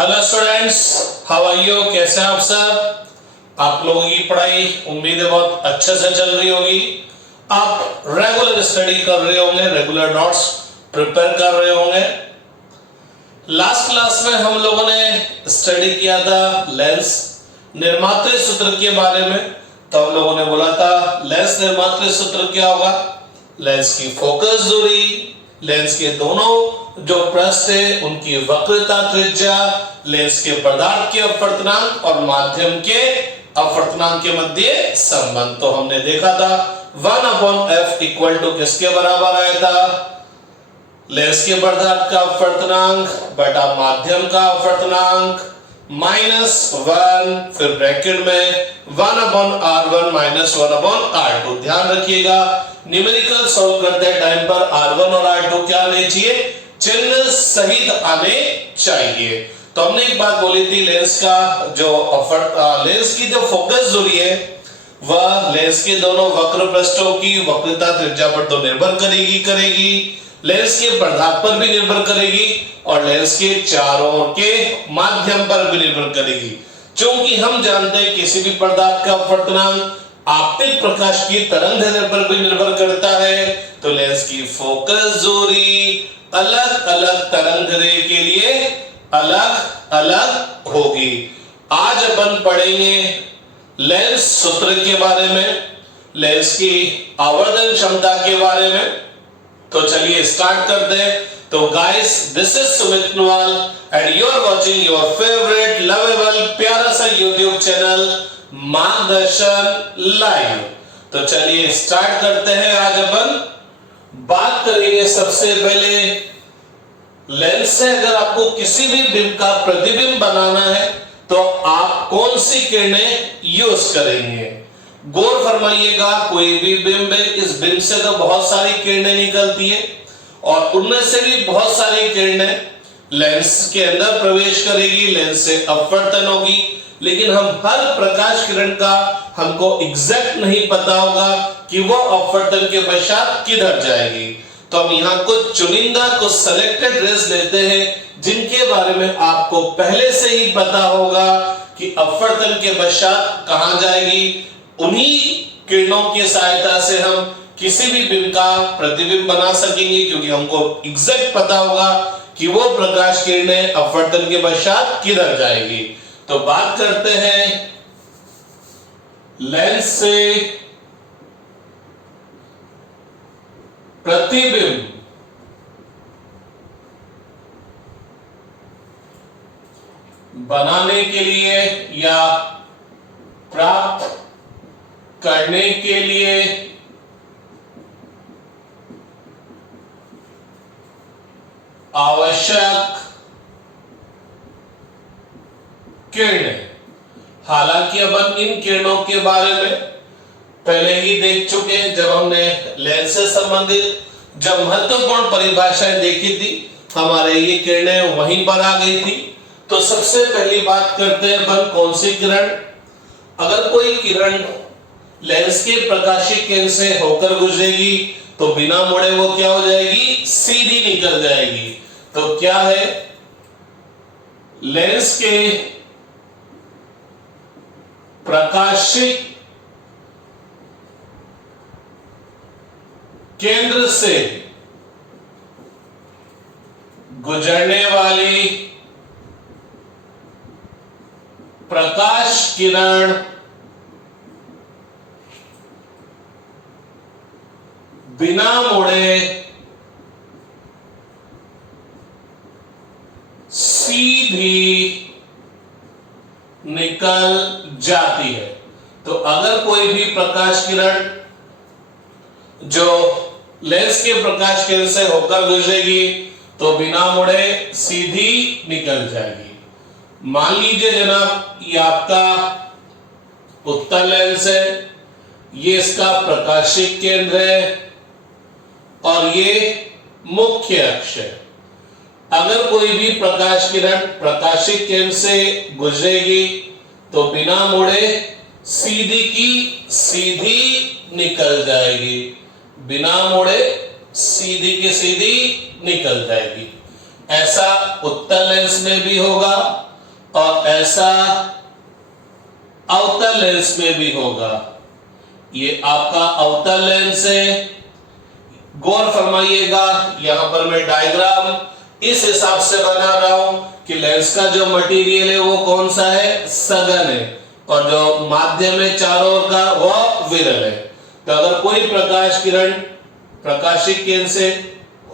Hello students, how are you? कैसे हैं आप सब? आप लोगों की पढ़ाई उम्मीद है बहुत अच्छे से चल रही होगी। आप रेगुलर स्टडी कर रहे होंगे, रेगुलर नोट्स प्रिपेयर कर रहे होंगे। लास्ट क्लास में हम लोगों ने स्टडी किया था लेंस निर्मात्री सूत्र के बारे में। तो हम लोगों ने बोला था लेंस निर्मात्री सूत्र क्या होगा? लेंस की फोकस दूरी, लेंस के दोनों जो पृष्ठ है उनकी वक्रता त्रिज्या, लेंस के पदार्थ के अपवर्तनांक और माध्यम के अपवर्तनांक के मध्य संबंध। तो हमने देखा था 1/f इक्वल टू किसके बराबर आया था? लेंस के पदार्थ का अपवर्तनांक बटा माध्यम का अपवर्तनांक -1, फिर ब्रैकेट में 1/r1 -1/r2। ध्यान रखिएगा, न्यूमेरिकल सॉल्व करते टाइम पर r1 और r2 क्या आने चाहिए? चिन्ह सहित आने चाहिए। तो हमने एक बात बोली थी, लेंस की जो फोकस दूरी है वह लेंस के दोनों वक्र पृष्ठों की वक्रता त्रिज्या पर तो निर्भर करेगी, लेंस के पदार्थ पर भी निर्भर करेगी और लेंस के चारों ओर के माध्यम पर भी निर्भर करेगी। क्योंकि हम जानते हैं किसी भी पदार्थ का अपवर्तनांक आपतित प्रकाश की तरंग दैर्ध्य पर भी निर्भर करता है। तो लेंस की फोकस दूरी अलग अलग तरंग दैर्ध्य के लिए अलग अलग होगी। आज अपन पढ़ेंगे लेंस सूत्र के बारे में, लेंस की आवर्धन क्षमता के बारे में। तो चलिए स्टार्ट करते हैं। तो guys, this is Sumit Nawal and you are watching your favourite lovable प्यारा सा यूट्यूब चैनल मार्गदर्शन लाइव। तो चलिए स्टार्ट करते हैं। आज अपन बात करेंगे सबसे पहले लेंस से अगर आपको किसी भी बिंब का प्रतिबिंब बनाना है तो आप कौन सी किरणें यूज करेंगे? गौर फरमाइएगा, कोई भी बिंब है, इस बिंब से तो बहुत सारी किरणें निकलती है और उनमें से भी बहुत सारी किरणें लेंस के अंदर प्रवेश करेगी, लेंस से अपवर्तन होगी। लेकिन हम हर प्रकाश किरण का हमको एग्जैक्ट नहीं पता होगा कि वो अपवर्तन के पश्चात किधर जाएगी। तो हम यहाँ कुछ चुनिंदा, कुछ सेलेक्टेड रेज लेते हैं जिनके बारे में आपको पहले से ही पता होगा कि अपवर्तन के पश्चात कहां जाएगी। उन्हीं किरणों की सहायता से हम किसी भी बिंब का प्रतिबिंब बना सकेंगे, क्योंकि हमको एग्जैक्ट पता होगा कि वो प्रकाश किरणें अपवर्तन के पश्चात किधर जाएगी। तो बात करते हैं लेंस से प्रतिबिंब बनाने के लिए या प्राप्त करने के लिए आवश्यक किरणें। हालांकि अपन इन किरणों के बारे में पहले ही देख चुके हैं जब हमने लेंस से संबंधित जब महत्वपूर्ण परिभाषाएं देखी थी, हमारे ये किरणें वहीं पर आ गई थी। तो सबसे पहली बात करते हैं अपन कौन सी किरण। अगर कोई किरण लेंस के प्रकाशीय केंद्र से होकर गुजरेगी तो बिना मुड़े वो क्या हो जाएगी? सीधी निकल जाएगी। तो क्या है? लेंस के प्रकाशीय केंद्र से गुजरने वाली प्रकाश किरण बिना मुड़े सीधी निकल जाती है। तो अगर कोई भी प्रकाश किरण जो लेंस के प्रकाश केंद्र से होकर गुजरेगी तो बिना मुड़े सीधी निकल जाएगी। मान लीजिए जनाब, ये आपका उत्तल लेंस है, ये इसका प्रकाशीय केंद्र है और ये मुख्य अक्ष है। अगर कोई भी प्रकाश किरण प्रकाशीय केंद्र से गुजरेगी तो बिना मुड़े सीधी की सीधी निकल जाएगी, बिना मुड़े सीधी की सीधी निकल जाएगी। ऐसा उत्तल लेंस में भी होगा ऐसा अवतल लेंस में भी होगा। ये आपका अवतल लेंस है। गौर फरमाइएगा, यहां पर मैं डायग्राम इस हिसाब से बना रहा हूं कि लेंस का जो मटेरियल है वो कौन सा है, सघन है, और जो माध्यम है चारों ओर का वह विरल है। तो अगर कोई प्रकाश किरण प्रकाशिक केंद्र से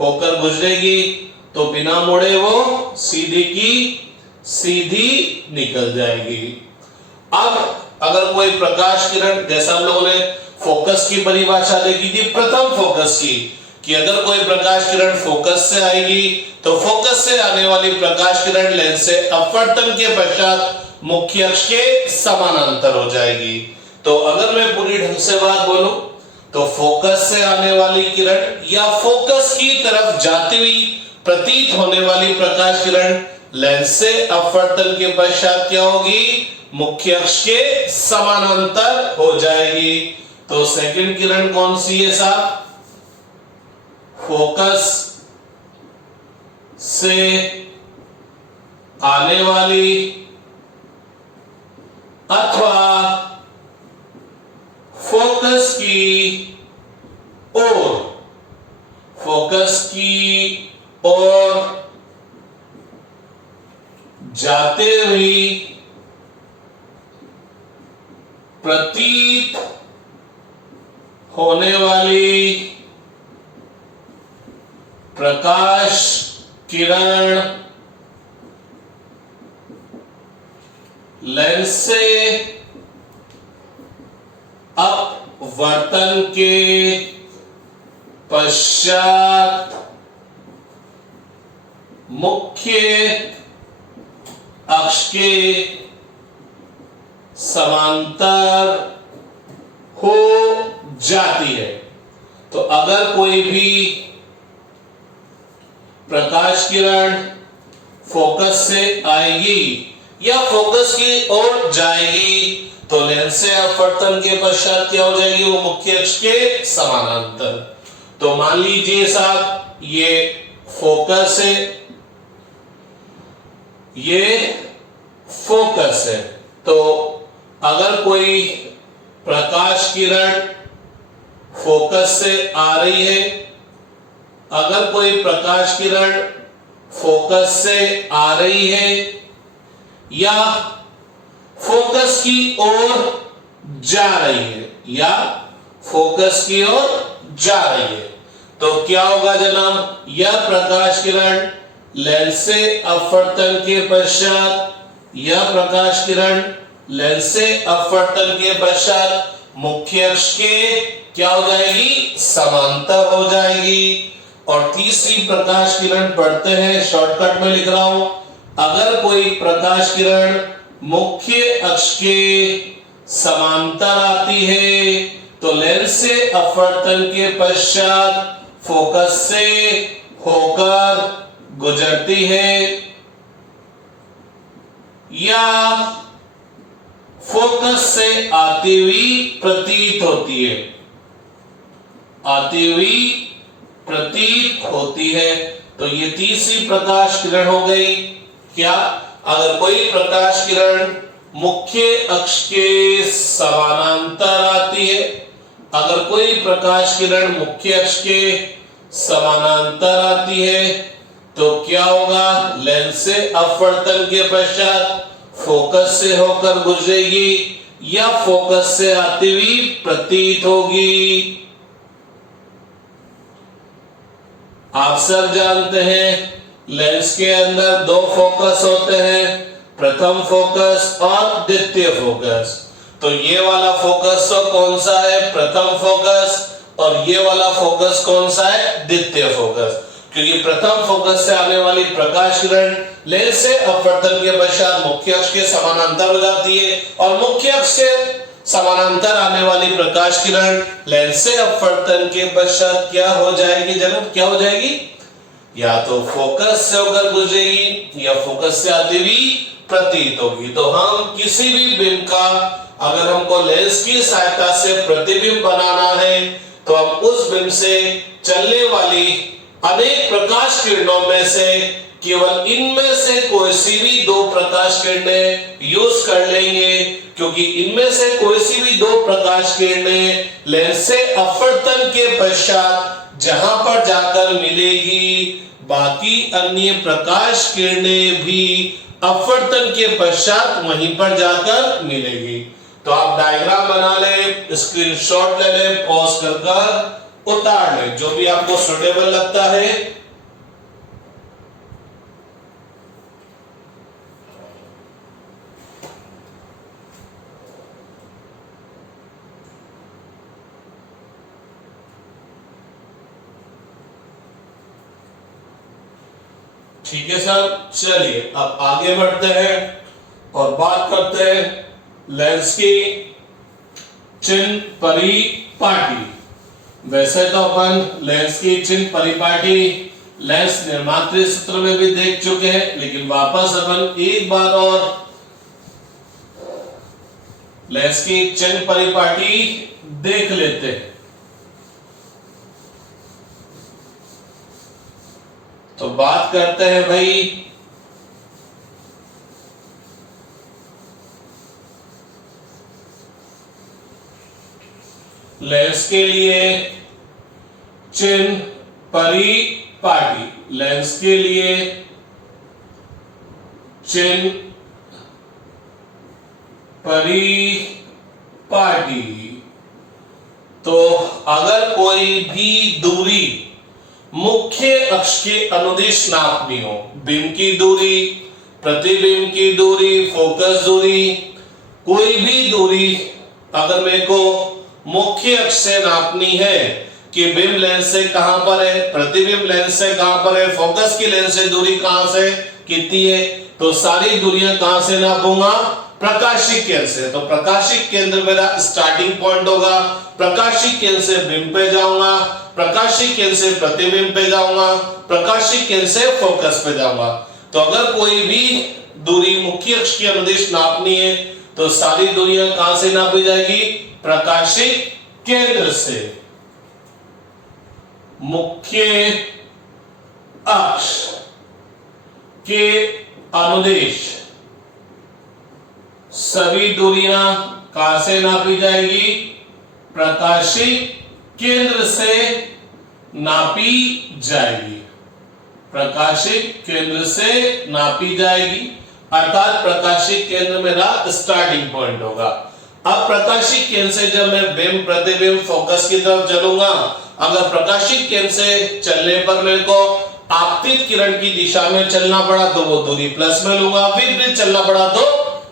होकर गुजरेगी तो बिना मुड़े वो सीधी की सीधी निकल जाएगी। अब अगर कोई प्रकाश किरण, जैसा हम लोगों ने फोकस की परिभाषा देखी थी प्रथम फोकस की, कि अगर कोई प्रकाश किरण फोकस से आएगी तो फोकस से आने वाली प्रकाश किरण लेंस से अपवर्तन के पश्चात मुख्य अक्ष के समानांतर हो जाएगी। तो अगर मैं पूरी ढंग से बात बोलूं तो फोकस से आने वाली किरण या फोकस की तरफ जाती हुई प्रतीत होने वाली प्रकाश किरण लेंस से अपवर्तन के पश्चात क्या होगी, मुख्य अक्ष के समानांतर हो जाएगी। तो सेकंड किरण कौन सी है साहब, फोकस से आने वाली अथवा फोकस की ओर जाते हुई प्रतीत होने वाली प्रकाश किरण लेंस से अपवर्तन के पश्चात मुख्य अक्ष के समांतर हो जाती है। तो अगर कोई भी प्रकाश किरण फोकस से आएगी या फोकस की ओर जाएगी तो लेंस से अपवर्तन के पश्चात क्या हो जाएगी, वो मुख्य अक्ष के समानांतर। तो मान लीजिए साहब ये फोकस है, ये फोकस है, तो अगर कोई प्रकाश किरण फोकस से आ रही है, अगर कोई प्रकाश किरण फोकस से आ रही है या फोकस की ओर जा रही है या फोकस की ओर जा रही है, तो क्या होगा जनाब, यह प्रकाश किरण लेंस से अपवर्तन के पश्चात, यह प्रकाश किरण लेंस से अपवर्तन के पश्चात मुख्य अक्ष के क्या हो जाएगी, समांतर हो जाएगी। और तीसरी प्रकाश किरण पढ़ते हैं, शॉर्टकट में लिख रहा हूं, अगर कोई प्रकाश किरण मुख्य अक्ष के समांतर आती है तो लेंस से अपवर्तन के पश्चात फोकस से होकर गुजरती है या फोकस से आती हुई प्रतीत होती है, आती हुई प्रतीत होती है। तो ये तीसरी प्रकाश किरण हो गई। क्या, अगर कोई प्रकाश किरण मुख्य अक्ष के समानांतर आती है, अगर कोई प्रकाश किरण मुख्य अक्ष के समानांतर आती है तो क्या होगा, लेंस से अपवर्तन के पश्चात फोकस से होकर गुजरेगी या फोकस से आती हुई प्रतीत होगी। आप सब जानते हैं लेंस के अंदर दो फोकस होते हैं, प्रथम फोकस और द्वितीय फोकस। तो ये वाला फोकस तो कौन सा है, प्रथम फोकस, और ये वाला फोकस कौन सा है, द्वितीय फोकस। क्योंकि प्रथम फोकस से आने वाली प्रकाश किरण लेंस से अपवर्तन के पश्चात मुख्य अक्ष के समानांतर हो जाती है और मुख्य अक्ष से समानांतर आने वाली प्रकाश किरण लेंस से अपवर्तन के पश्चात क्या हो जाएगी जनाब, क्या हो जाएगी, या तो फोकस से होकर गुजरेगी या फोकस से आती हुई प्रतीत होगी। तो हम किसी भी बिंब का अगर हमको लेंस की सहायता से प्रतिबिंब बनाना है तो हम उस बिंब से चलने वाली अनेक प्रकाश किरणों में से केवल इनमें से कोई सी भी दो प्रकाश किरणें यूज कर लेंगे, क्योंकि इनमें से कोई सी भी दो प्रकाश किरणें लेंस से अपवर्तन के पश्चात जहां पर जाकर मिलेगी, बाकी अन्य प्रकाश किरणें भी अपवर्तन के पश्चात वहीं पर जाकर मिलेगी। तो आप डायग्राम बना ले, स्क्रीनशॉट ले ले, पॉज कर उतार ले, जो भी आपको सुटेबल लगता है। ठीक है सर, चलिए अब आगे बढ़ते हैं और बात करते हैं लेंस की चिन्ह परिपाटी। वैसे तो अपन लेंस की चिन्ह परिपाटी लेंस निर्मात्री सूत्र में भी देख चुके हैं, लेकिन वापस अपन एक बार और लेंस की चिन्ह परिपाटी देख लेते हैं। तो बात करते हैं भाई लेंस के लिए चिन्ह परिपाटी। लेंस के लिए चिन्ह परिपाटी। तो अगर कोई भी दूरी मुख्य अक्ष के अनुदिश नापनी हो, बिंब की दूरी, प्रतिबिंब की दूरी, फोकस दूरी, कोई भी दूरी अगर मेरे को मुख्य अक्ष से नापनी है कि बिंब लेंस से कहां पर है, प्रतिबिंब लेंस से कहां पर है, फोकस की लेंस से दूरी कहां से कितनी है, तो सारी दूरियां कहां से नापूंगा, प्रकाशिक केंद्र से। तो प्रकाशिक केंद्र मेरा स्टार्टिंग पॉइंट होगा, प्रकाशिक केंद्र से बिंब पे जाऊंगा, प्रकाशिक केंद्र से प्रतिबिंब पे जाऊंगा, प्रकाशिक केंद्र से फोकस पे जाऊंगा। तो अगर कोई भी दूरी मुख्य अक्ष के अनुदिश नापनी है तो सारी दूरियां कहां से नापी जाएगी, प्रकाशिक केंद्र से। मुख्य अक्ष के अनुदिश सभी दूरियां कहां से नापी जाएगी, प्रकाशिक केंद्र से नापी जाएगी, प्रकाशिक केंद्र से नापी जाएगी, अर्थात प्रकाशिक केंद्र मेरा स्टार्टिंग पॉइंट होगा। अब प्रकाशिक केंद्र से जब मैं बिंब, प्रतिबिंब, फोकस की तरफ चलूंगा, अगर प्रकाशिक केंद्र से चलने पर मेरे को आपतित किरण की दिशा में चलना पड़ा तो वो दूरी प्लस में लूंगा, विपरीत चलना पड़ा तो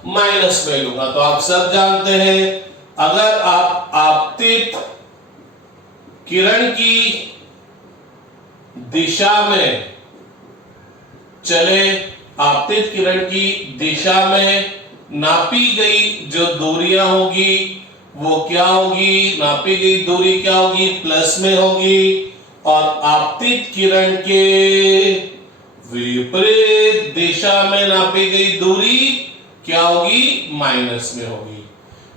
माइनस में लूंगा। तो आप सब जानते हैं अगर आप आपतित किरण की दिशा में चले, आपतित किरण की दिशा में नापी गई जो दूरियां होगी वो क्या होगी, नापी गई दूरी क्या होगी, प्लस में होगी, और आपतित किरण के विपरीत दिशा में नापी गई दूरी क्या होगी, माइनस में होगी।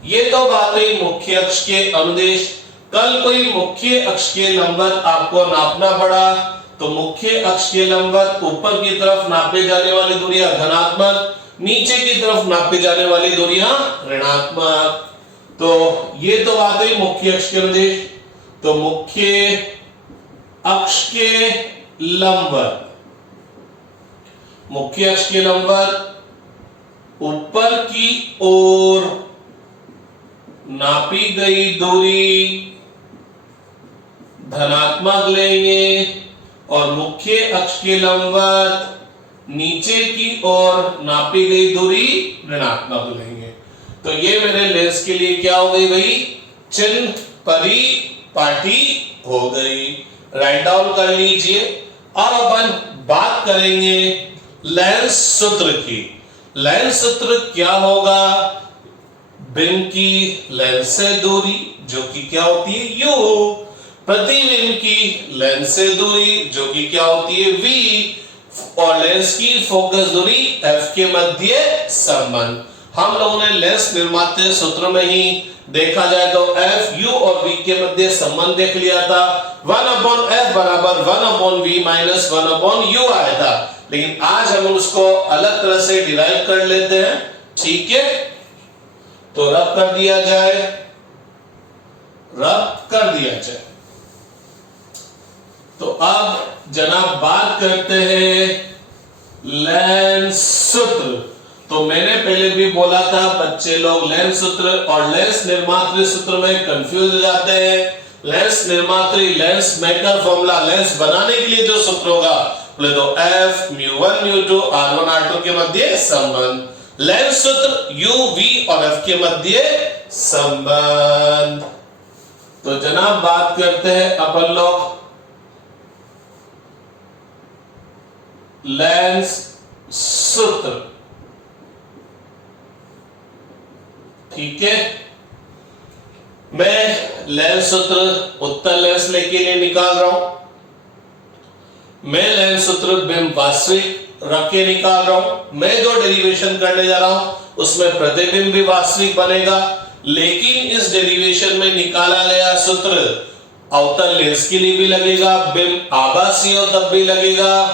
ये तो बात हुई मुख्य अक्ष के अनुदिश। कल कोई मुख्य अक्ष के लंबवत आपको नापना पड़ा तो मुख्य अक्ष के लंबवत ऊपर की तरफ नापे जाने वाली दूरियां धनात्मक, नीचे की तरफ नापी जाने वाली दूरियां ऋणात्मक। तो ये तो बात हुई मुख्य अक्ष के अनुदिश। तो मुख्य अक्ष के लंबवत, मुख्य अक्ष के लंबवत ऊपर की ओर नापी गई दूरी धनात्मक लेंगे और मुख्य अक्ष के लंबवत नीचे की ओर नापी गई दूरी ऋणात्मक लेंगे। तो ये मेरे लेंस के लिए क्या हो गई भाई, चिन्ह परिपाटी हो गई। राइट डाउन कर लीजिए। अब अपन बात करेंगे लेंस सूत्र की। लेंस सूत्र क्या होगा, बिंब की लेंस से दूरी जो कि क्या होती है u, प्रतिबिंब की लेंस से दूरी जो कि क्या होती है v, और लेंस की फोकस दूरी f के मध्य संबंध। हम लोगों ने लेंस निर्माते सूत्र में ही देखा जाए तो f, u और v के मध्य संबंध देख लिया था। 1/f बराबर 1/v माइनस 1/u आया था। लेकिन आज हम उसको अलग तरह से डिराइव कर लेते हैं। ठीक है, तो रब कर दिया जाए, रब कर दिया जाए। तो अब जनाब बात करते हैं लेंस सूत्र। तो मैंने पहले भी बोला था बच्चे लोग लेंस सूत्र और लेंस निर्मात्री सूत्र में कंफ्यूज हो जाते हैं। लेंस निर्मात्री, लेंस मेकर फॉर्मूला, लेंस बनाने के लिए जो सूत्र होगा बोले तो F μ1 μ2 R1 R2 के मध्य संबंध, लेंस सूत्र U V और F के मध्य संबंध। तो जनाब बात करते हैं अपन लोग लेंस सूत्र। ठीक है, मैं लेंस सूत्र उत्तल लेंस लेके लिए निकाल रहा हूं। मैं लेंस सूत्र बिंब वास्तविक रख के निकाल रहा हूं। मैं जो डेरिवेशन करने जा रहा हूं उसमें प्रतिबिंब भी वास्तविक बनेगा, लेकिन इस डेरिवेशन में निकाला गया सूत्र अवतल लेंस के लिए भी लगेगा, बिंब आभासी हो तब भी लगेगा,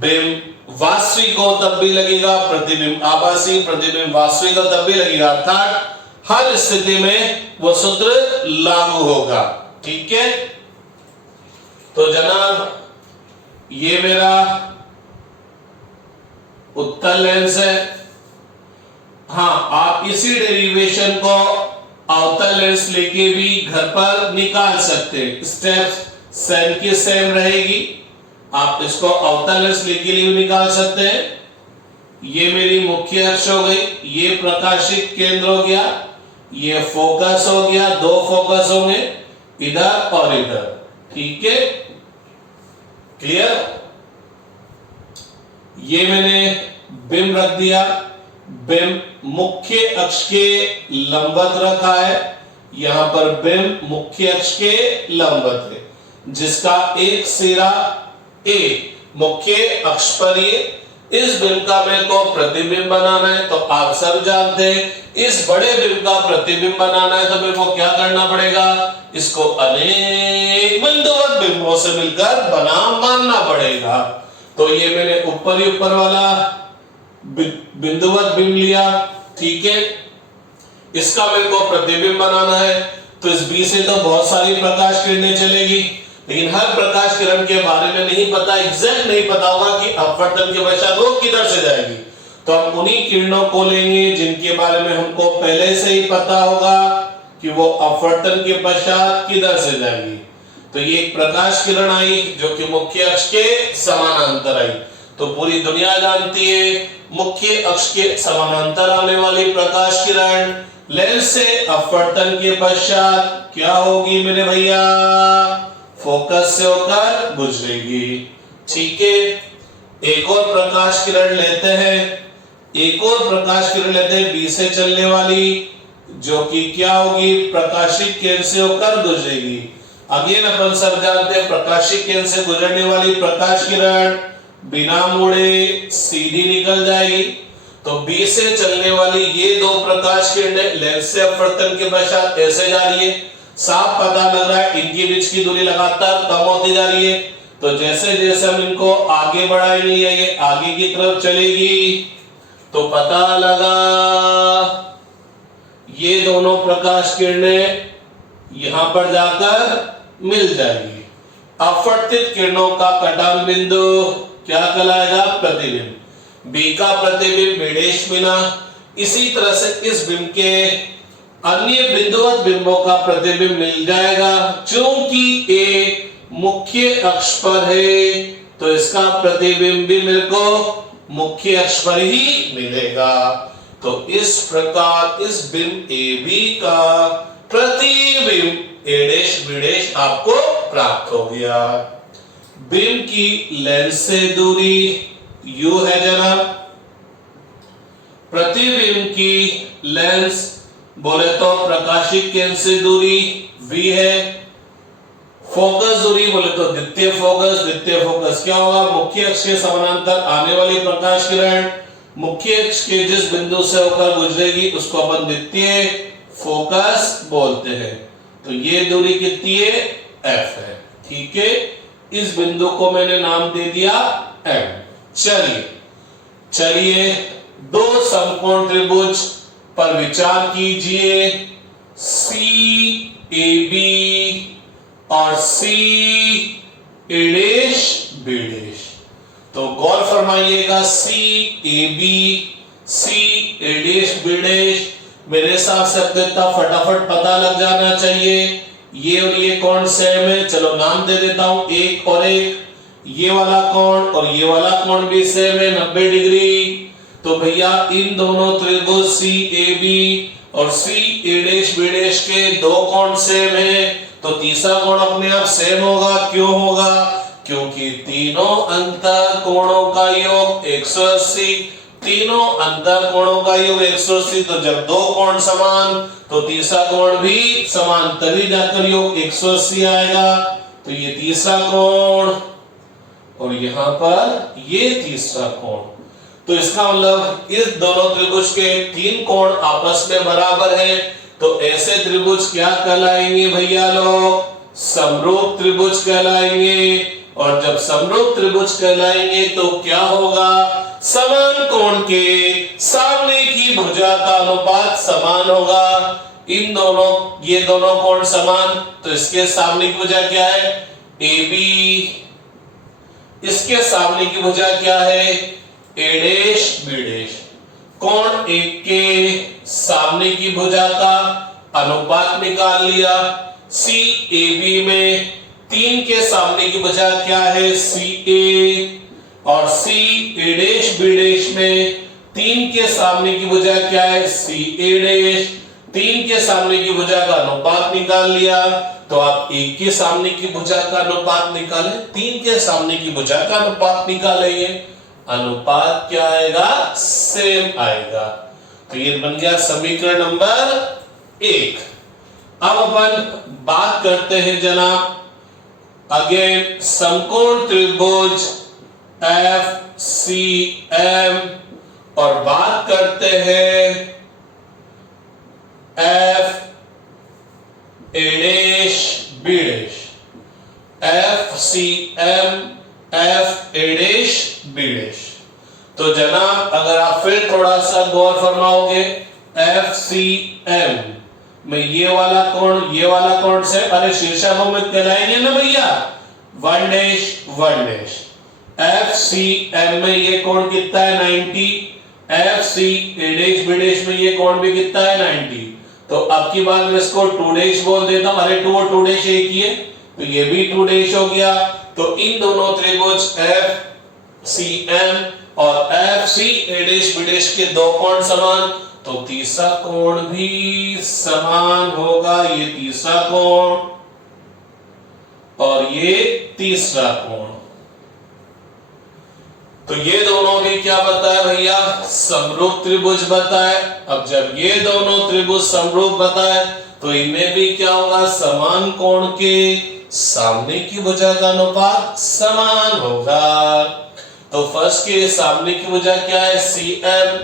बिंब वास्तविक हो तब भी लगेगा, प्रतिबिंब आभासी प्रतिबिंब वास्तविक हो तब भी लगेगा। अर्थात हर स्थिति में वो सूत्र लागू होगा। ठीक है, तो जनाब ये मेरा उत्तल लेंस है। हाँ, आप इसी डेरिवेशन को अवतल लेंस लेके भी घर पर निकाल सकते हैं। स्टेप्स सेम की सेम रहेगी। आप इसको अवतल लेंस लेके लिए भी निकाल सकते हैं। ये मेरी मुख्य अक्ष हो गई, ये प्रकाशिक केंद्र हो गया, ये फोकस हो गया, दो फोकस होंगे इधर और इधर। ठीक है, क्लियर। ये मैंने बिंब रख दिया, बिंब मुख्य अक्ष के लंबवत रखा है। यहां पर बिंब मुख्य अक्ष के लंबवत है, जिसका एक सिरा ए मुख्य अक्ष पर ही। इस बिंब का मेरे को प्रतिबिंब बनाना है, तो आप सब जानते हैं इस बड़े बिंब का प्रतिबिंब बनाना है तो मेरे को क्या करना पड़ेगा, इसको अनेक बिंदुवत बिंबों से मिलकर बना मानना पड़ेगा। तो ये मैंने ऊपर ही ऊपर वाला बिंदुवत बिंब लिया। ठीक है, इसका मेरे को प्रतिबिंब बनाना है, तो इस बी से तो बहुत सारी प्रकाश किरणें चलेगी, लेकिन हर प्रकाश किरण के बारे में नहीं पता, एग्जैक्ट नहीं पता होगा कि अपवर्तन के पश्चात वो किधर से जाएगी। तो हम उन्हीं किरणों को लेंगे जिनके बारे में हमको पहले से ही पता होगा कि वो अपवर्तन के पश्चात किधर से जाएगी। तो ये एक प्रकाश किरण आई जो कि मुख्य अक्ष के समानांतर आई। तो पूरी दुनिया जानती है मुख्य अक्ष के समानांतर आने वाली प्रकाश किरण लेंस से अपवर्तन के पश्चात क्या होगी मेरे भैया, फोकस से होकर गुजरेगी। ठीक है, एक और प्रकाश किरण लेते हैं, एक और प्रकाश किरण लेते हैं बी से चलने वाली, जो कि क्या होगी, प्रकाशिक केंद्र से होकर गुजरेगी। अगेन अपन सब जानते हैं प्रकाशिक केंद्र से गुजरने वाली प्रकाश किरण बिना मुड़े सीधी निकल जाएगी। तो बी से चलने वाली ये दो प्रकाश किरणें लेंस से अपवर्तन के पश्चात ऐसे जा रही है। साफ पता लग रहा है इनके बीच की दूरी लगातार कम होती जा रही है। तो जैसे जैसे हम इनको आगे बढ़ाएंगे ये आगे की तरफ चलेगी, तो पता लगा ये दोनों प्रकाश किरणें यहां पर जाकर मिल जाएगी। अपवर्तित किरणों का कटान बिंदु क्या कहलाएगा, प्रतिबिंब। बी का प्रतिबिंब विडेश बिना, इसी तरह से इस बिंब के अन्य बिंदुवत बिंबों का प्रतिबिंब मिल जाएगा। चूंकि ए मुख्य अक्ष पर है तो इसका प्रतिबिंब भी मेरे को मुख्य अक्ष पर ही मिलेगा। तो इस प्रकार इस बिंब ए बी का प्रतिबिंब ए डैश बी डैश आपको प्राप्त हो गया। बिंब की लेंस से दूरी u है जनाब, प्रतिबिंब की लेंस बोले तो प्रकाशिक केंद्र से दूरी v है, फोकस दूरी बोले तो द्वितीय फोकस। द्वितीय फोकस क्या होगा, मुख्य अक्ष के समानांतर आने वाली प्रकाश किरण मुख्य अक्ष के जिस बिंदु से होकर गुजरेगी उसको अपन द्वितीय फोकस बोलते हैं। तो ये दूरी कितनी है, f है। ठीक है, इस बिंदु को मैंने नाम दे दिया एम। चलिए दो समकोण त्रिभुज पर विचार कीजिए, सी ए बी और C A dash B dash. तो गौर फरमाइएगा, C A B C A dash B dash, मेरे हिसाब से अब इतना फटाफट पता लग जाना चाहिए ये और ये कोण सेम है। चलो नाम दे देता हूं, एक और एक, ये वाला कोण और ये वाला कोण भी सेम है 90 डिग्री। तो भैया इन दोनों त्रिभुज सी ए बी और C A dash B dash के दो कोण सेम है, तो तीसरा कोण अपने आप सेम होगा। क्यों होगा? क्योंकि तीनों अंतर कोणों का योग 180, तीनों अंतर कोणों का योग 180। तो जब दो कोण समान तो तीसरा कोण भी समान, तभी जाकर योग 180 आएगा। तो ये तीसरा कोण और यहां पर ये तीसरा कोण, तो इसका मतलब इस दोनों त्रिभुज के तीन कोण आपस में बराबर है। तो ऐसे त्रिभुज क्या कहलाएंगे भैया लोग? समरूप त्रिभुज कहलाएंगे। और जब समरूप त्रिभुज कहलाएंगे तो क्या होगा? समान कोण के सामने की भुजा का अनुपात समान होगा। इन दोनों, ये दोनों कोण समान, तो इसके सामने की भुजा क्या है? A B. इसके सामने की भुजा क्या है? A dash B dash. कोण एक के सामने की भुजा का अनुपात निकाल लिया। सी ए बी में तीन के सामने की भुजा क्या है? सी ए। और C A dash B dash में तीन के सामने की भुजा क्या है? सी ए डैश। तीन के सामने की भुजा का अनुपात निकाल लिया, तो आप एक के सामने की भुजा का अनुपात निकालें, तीन के सामने की भुजा का अनुपात निकालेंगे, अनुपात क्या आएगा? सेम आएगा। तो ये बन गया समीकरण नंबर 1। अब अपन बात करते हैं जनाब अगेन समकोण त्रिभुज एफ सी एम, और बात करते हैं F A dash B dash. F C M F A dash B dash. तो जनाब अगर आप फिर थोड़ा सा गौर फरमाओगे, एफ सी एम में ये वाला कोण से, अरे शीर्षकों में कहलाएंगे ना भैया 1 dash 1 dash. F C M में ये कोण कितना है? 90। F C A dash B dash में ये कोण भी कितना है? 90। तो अब की बार मैं इसको 2 डैश बोल देता हूं, अरे 2 और 2 डैश एक ही है, तो ये भी 2 डैश हो गया। तो इन दोनों त्रिभुज एफ सी एम और F C A dash B dash के दो कोण समान, तो तीसरा कोण भी समान होगा। ये तीसरा कोण और ये तीसरा कोण, तो ये दोनों भी क्या बताए भैया? समरूप त्रिभुज बताए। अब जब ये दोनों त्रिभुज समरूप बताए तो इनमें भी क्या होगा? समान कोण के सामने की भुजा का अनुपात समान होगा। तो फर्स्ट के सामने की भुजा क्या है? C M.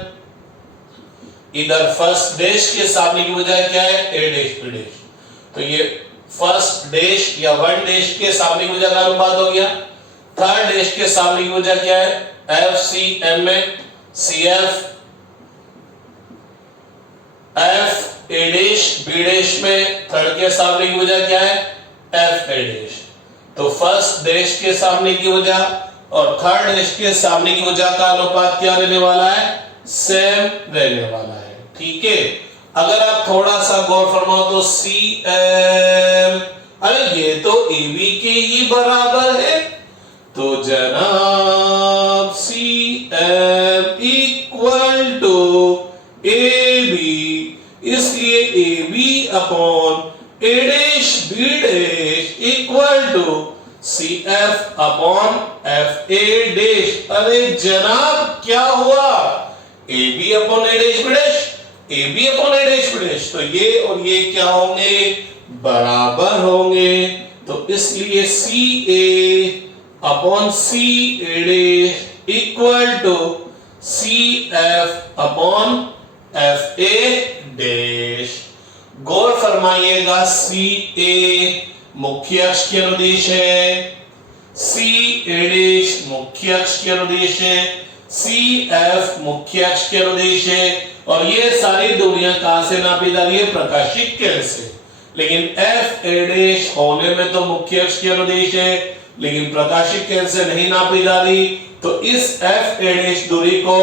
इधर फर्स्ट डैश के सामने की भुजा क्या है? A dash B dash. तो ये फर्स्ट डैश या 1 डैश के सामने की भुजा का अनुपात हो गया। थर्ड डैश के सामने की भुजा क्या है? एफ सी एम में C F. F A dash B dash में थर्ड के सामने की भुजा क्या है? F A dash. तो फर्स्ट डैश के सामने की भुजा और थर्ड डैश के सामने की भुजा का अनुपात क्या रहने वाला है? सेम रहने वाला है। ठीक है। अगर आप थोड़ा सा गौर फरमाओ तो सी एम, अरे ये तो ए बी के ही बराबर है, तो जनाब C M equal to A B, इसलिए A B upon A dash B dash equal to C F upon F A dash. अरे जनाब क्या हुआ? A B upon A dash B dash, A B upon A dash B dash, तो ये और ये क्या होंगे? बराबर होंगे। तो इसलिए C A upon C A dash equal to C F upon F A dash. गौर फरमाइएगा, सी ए मुख्य अक्ष की अनुदिश है, सी ए डैश मुख्य अक्ष के अनुदेश है, सी एफ मुख्य अक्ष के अनुदेश है, और ये सारी दूरियां कहां से नापी जा रही है? प्रकाशिक केंद्र से। लेकिन एफ ए डैश होने में तो मुख्य अक्ष के अनुदेश है, लेकिन प्रकाशिक केंद्र से नहीं नापी जा रही, तो इस एफ ए डैश दूरी को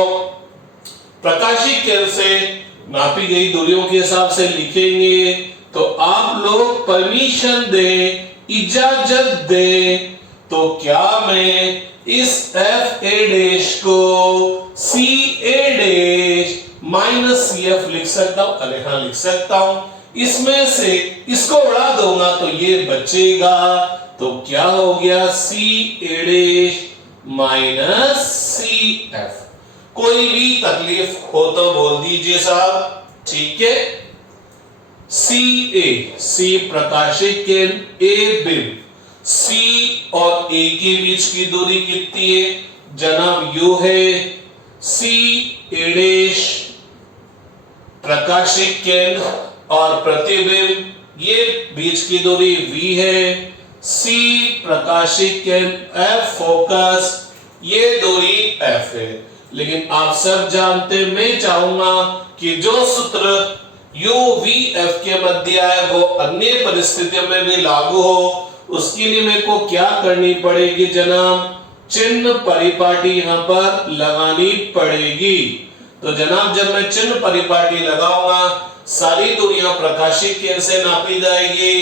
प्रकाशिक केंद्र से नापी गई दूरियों के हिसाब से लिखेंगे। तो आप लोग परमिशन दे, इजाजत दे, तो क्या मैं इस एफ ए डैश को सी A dash minus C F लिख सकता हूं? अरे हाँ, लिख सकता हूं। इसमें से इसको उड़ा दूंगा तो ये बचेगा, तो क्या हो गया? सी A dash minus C F. कोई भी तकलीफ हो तो बोल दीजिए साहब, ठीक है। सी प्रकाशिक केंद्र, ए बिंदु, सी और ए के बीच की दूरी कितनी है जनाब? यू है। सी ए डैश प्रकाशिक केंद्र और प्रतिबिंब, ये बीच की दूरी v है। सी प्रकाशिक केंद्र, एफ फोकस, ये दूरी f है। लेकिन आप सब जानते, मैं चाहूंगा कि जो सूत्र u v f के मध्य आए वो अन्य परिस्थितियों में भी लागू हो। उसके लिए मेरे को क्या करनी पड़ेगी जनाब? चिन्ह परिपाटी यहां पर लगानी पड़ेगी। तो जनाब जब मैं चिन्ह परिपाटी लगाऊंगा, सारी दूरियां प्रकाशिक केंद्र से नापी जाएगी।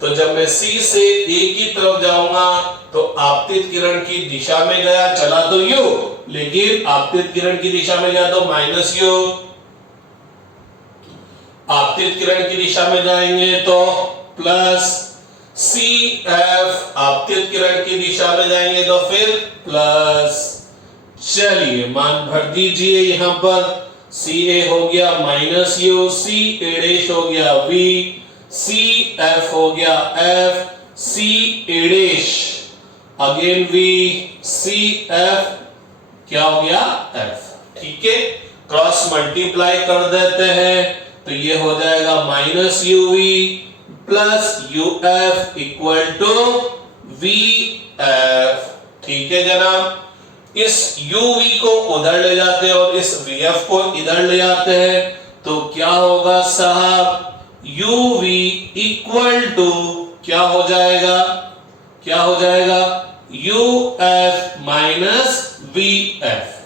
तो जब मैं C से A की तरफ जाऊंगा तो आपतित किरण की दिशा में गया, चला तो U, लेकिन आपतित किरण की दिशा में गया तो माइनस U। आपतित किरण की दिशा में जाएंगे तो प्लस CF, आपतित किरण की दिशा में जाएंगे तो फिर प्लस। चलिए मान भर दीजिए, यहां पर CA हो गया माइनस U, CA डैश हो गया V, CF हो गया F, CA dash again V, CF क्या हो गया? F। ठीक है, क्रॉस मल्टीप्लाई कर देते हैं तो ये हो जाएगा minus UV plus UF equal to VF। ठीक है जनाब, इस UV को उधर ले जाते हैं और इस VF को इधर ले जाते हैं, तो क्या होगा साहब? UV इक्वल टू क्या हो जाएगा? क्या हो जाएगा? UF minus VF।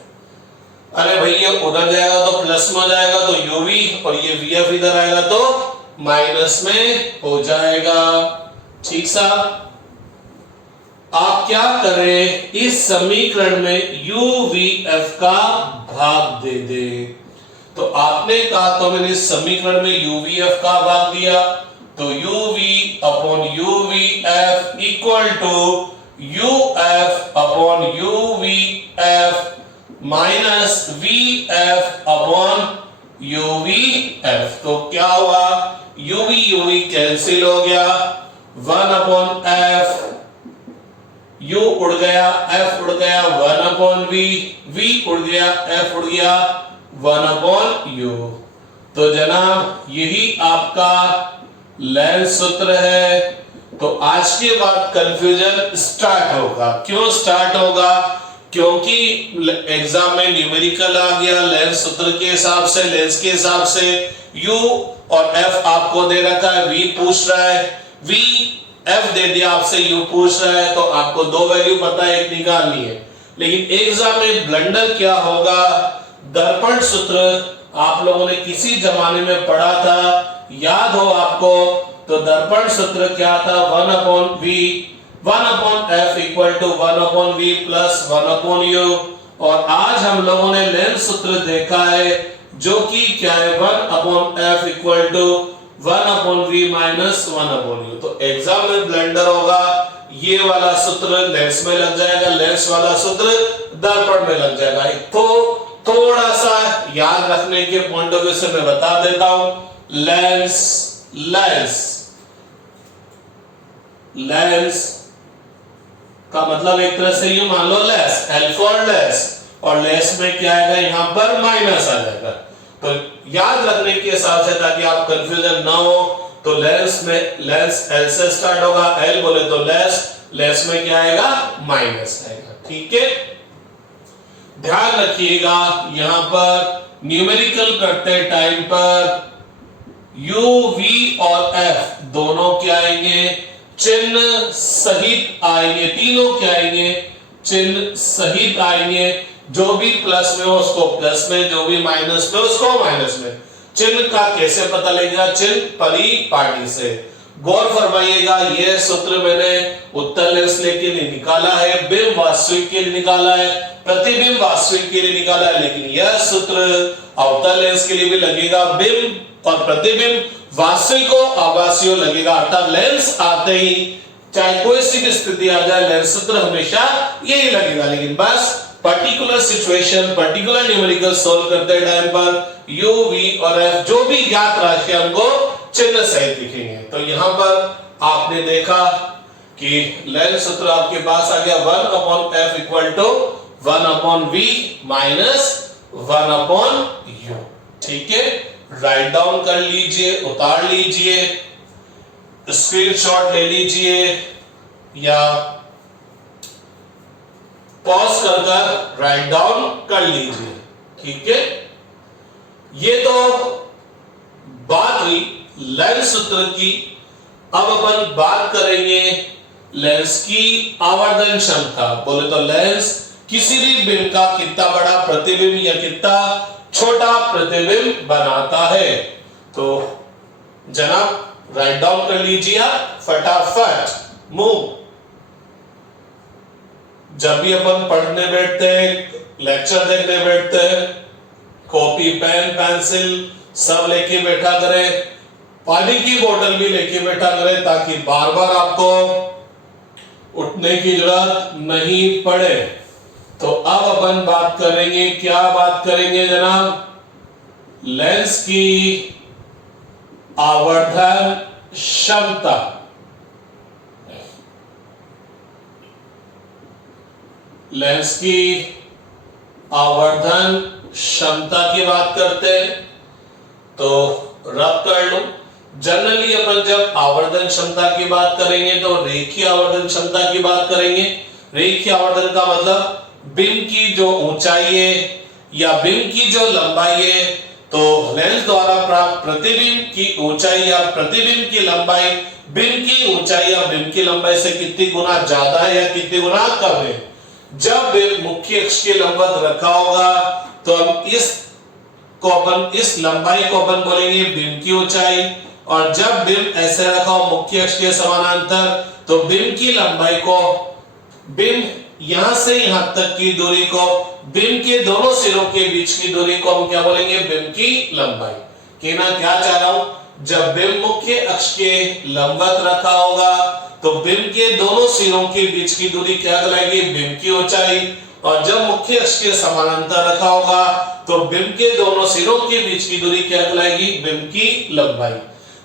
अरे भैया उधर जाएगा तो प्लस में हो जाएगा तो UV, और ये VF इधर आएगा तो माइनस में हो जाएगा। ठीक साहब, आप क्या करें, इस समीकरण में UVF का भाग दे दे। तो आपने कहा तो मैंने इस समीकरण में UVF का भाग दिया, तो UV upon UVF equal to UF upon UVF minus VF upon UVF। तो क्या हुआ? UV कैंसिल हो गया, 1 अपॉन F, U उड़ गया, F उड़ गया, 1 अपॉन V उड़ गया, F उड़ गया, 1 अपॉन U। तो जनाब यही आपका लेंस सूत्र है। तो आज के बाद कंफ्यूजन स्टार्ट होगा। क्यों स्टार्ट होगा? क्योंकि एग्जाम में न्यूमेरिकल आ गया, लेंस सूत्र के हिसाब से, लेंस के हिसाब से U और F आपको दे रखा है, V पूछ रहा है, V F दे दिया आपसे, U पूछ रहा है, तो आपको दो वैल्यू पता है, एक निकालनी है। लेकिन एग्जाम में ब्लंडर क्या होगा? दर्पण सूत्र आप लोगों ने किसी जमाने में पढ़ा था, याद हो आपको, तो दर्पण सूत्र क्या था? 1 upon V, 1 upon F equal to 1 upon V plus 1 upon U। और आज हम लोगों ने लेंस सूत्र देखा है जो कि क्या है? 1 upon F equal to 1 upon V minus 1 upon U। तो एग्जाम में ब्लंडर होगा, ये वाला सूत्र लेंस में लग जाएगा, लेंस वाला सूत्र दर्पण में लग जाएगा। तो थोड़ा सा याद रखने के पॉइंट ऑफ व्यू से मैं बता देता हूं, लेंस का मतलब एक तरह से यूं मान लो लेस, L फॉर लेस, और लेस में क्या आएगा? यहां पर माइनस आ जाएगा। तो याद रखने के हिसाब से, ताकि आप कंफ्यूजन ना हो, तो लेंस में लेंस L से स्टार्ट होगा, L बोले तो लेस, लेंस में क्या आएगा, माइनस आएगा। ठीक है, ध्यान रखिएगा यहां पर न्यूमेरिकल करते टाइम पर u, v और f दोनों क्या आएंगे, चिन्ह सहित आएंगे, तीनों क्या आएंगे, चिन्ह सहित आएंगे। जो भी प्लस में हो उसको प्लस में, जो भी माइनस में उसको माइनस में। चिन्ह का कैसे पता लगेगा, चिन्ह परिपाटी से। गौर फरमाइएगा, यह सूत्र मैंने उत्तल लेंस के लिए निकाला है, बिंब वास्तविक के लिए निकाला है, प्रतिबिंब वास्तविक के लिए निकाला है, लेकिन यह सूत्र अवतल लेंस के लिए भी लगेगा। बिंब और प्रतिबिंब वास्तविक और आभासी लगेगा, अर्थात लेंस आते ही चाहे कोई सी भी स्थिति आ जाए, लेंस सूत्र हमेशा यही लगेगा। लेकिन बस particular situation, particular numerical solve करते टाइम पर u, v और f जो भी ज्ञात राशि हमको चिन्ह सहित दिखेंगे। तो यहां पर आपने देखा कि लेंस सूत्र आपके पास आ गया 1/f equal to 1/v minus 1/u। ठीक है, राइट डाउन कर लीजिए, उतार लीजिए, स्क्रीनशॉट ले लीजिए या पॉज कर राइट डाउन कर लीजिए। ठीक है, ये तो बात हुई लेंस सूत्र की। अब अपन बात करेंगे लेंस की आवर्धन क्षमता। बोले तो लेंस किसी भी बिंब का कितना बड़ा प्रतिबिंब या कितना छोटा प्रतिबिंब बनाता है। तो जनाब राइट डाउन कर लीजिए, फटाफट मूव। जब भी अपन पढ़ने बैठते हैं, लेक्चर देखने बैठते हैं, कॉपी पेन पेंसिल सब लेके बैठा करें, पानी की बोतल भी लेके बैठा करें, ताकि बार बार आपको उठने की जरूरत नहीं पड़े। तो अब अपन बात करेंगे, क्या बात करेंगे जनाब, लेंस की आवर्धन क्षमता। लेंस की आवर्धन क्षमता की बात करते हैं तो रब कर लो। जनरली अपन जब आवर्धन क्षमता की बात करेंगे तो रेखीय आवर्धन क्षमता की बात करेंगे। रेखीय आवर्धन का मतलब बिंब की जो ऊंचाई है या बिंब की जो लंबाई है, तो लेंस द्वारा प्राप्त प्रतिबिंब की ऊंचाई या प्रतिबिंब की लंबाई बिंब की ऊंचाई या बिंब की लंबाई से कितनी गुना ज्यादा है या कितनी गुना कम है। जब बिंब मुख्य अक्ष के लंबवत रखा होगा तो हम इस लंबाई को अपन बोलेंगे बिंब की ऊंचाई, और जब बिंब ऐसे रखा हो मुख्य अक्ष के समानांतर तो बिंब की लंबाई को, बिंब यहां से यहां तक की दूरी को, बिंब के दोनों सिरों के बीच की दूरी को हम क्या बोलेंगे, बिंब की लंबाई। कहना क्या चाह रहा हूं, जब बिंब मुख्य अक्ष के लंबवत रखा होगा तो बिंब के दोनों सिरों के बीच की दूरी क्या कहलाएगी, बिंब की ऊंचाई, और जब मुख्य अक्ष के समानांतर रखा होगा तो बिंब के दोनों सिरों के बीच की दूरी क्या कहलाएगी, बिंब की लंबाई।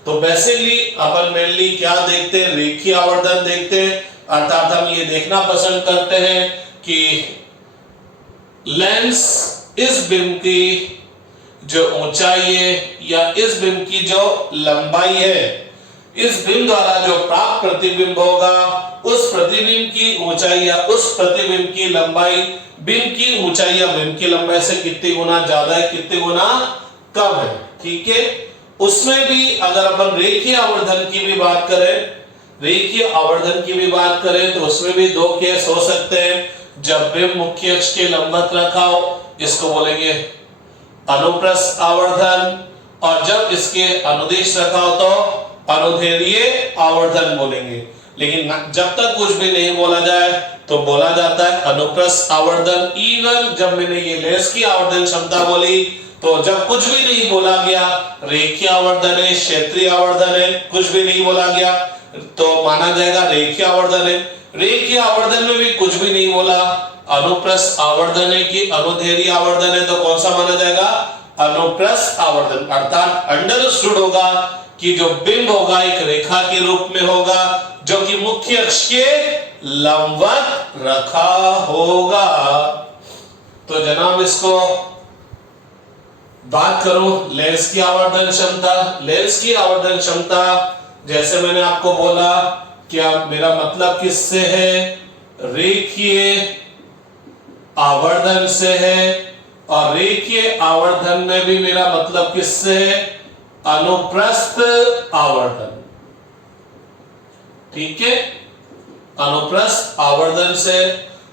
तो बेसिकली अपन मेनली क्या देखते हैं, रेखीय आवर्धन देखते हैं, अर्थात हम ये देखना पसंद करते हैं कि लेंस इस बिंब की जो ऊंचाई है या इस बिंब की जो लंबाई है, इस बिंब द्वारा जो प्राप्त प्रतिबिंब होगा उस प्रतिबिंब की ऊंचाई या उस प्रतिबिंब की लंबाई बिंब की ऊंचाई या बिंब की लंबाई से कितनी गुना ज्यादा है, कितनी गुना कम है। ठीक है, उसमें भी अगर अपन रेखीय आवर्धन की भी बात करें, रेखीय आवर्धन की भी बात करें तो उसमें भी दो केस हो सकते हैं। जब बिंब मुख्य अक्ष के लंबवत रखा हो इसको बोलेंगे अनुप्रस्थ आवर्धन, और जब इसके अनुदिश रखा हो तो अनुदैर्घ्य आवर्धन बोलेंगे। लेकिन जब तक कुछ भी नहीं बोला जाए तो बोला जाता है अनुप्रस्थ आवर्धन। इवन जब मैंने ये लेंस की आवर्धन क्षमता बोली तो जब कुछ भी नहीं बोला गया, रेखीय आवर्धन है, क्षेत्रीय आवर्धन है, कुछ भी नहीं बोला गया तो माना जाएगा रेखीय आवर्धन है। रेखीय आवर्धन में भी कुछ भी नहीं बोला, अनुप्रस्थ आवर्धन है कि अनुदैर्घ्य आवर्धन है, तो कौन सा माना जाएगा, अनुप्रस्थ आवर्धन। अर्थात अंडरस्टूड होगा कि जो बिंब होगा एक रेखा के रूप में होगा जो कि मुख्य अक्ष के लंबवत रखा होगा। तो जनाब इसको बात करूं लेंस की आवर्धन क्षमता। लेंस की आवर्धन क्षमता जैसे मैंने आपको बोला क्या मेरा मतलब किससे है? रेखीय आवर्धन से है। और रेखीय आवर्धन में भी मेरा मतलब किससे है? अनुप्रस्थ आवर्धन। ठीक है, अनुप्रस्थ आवर्धन से।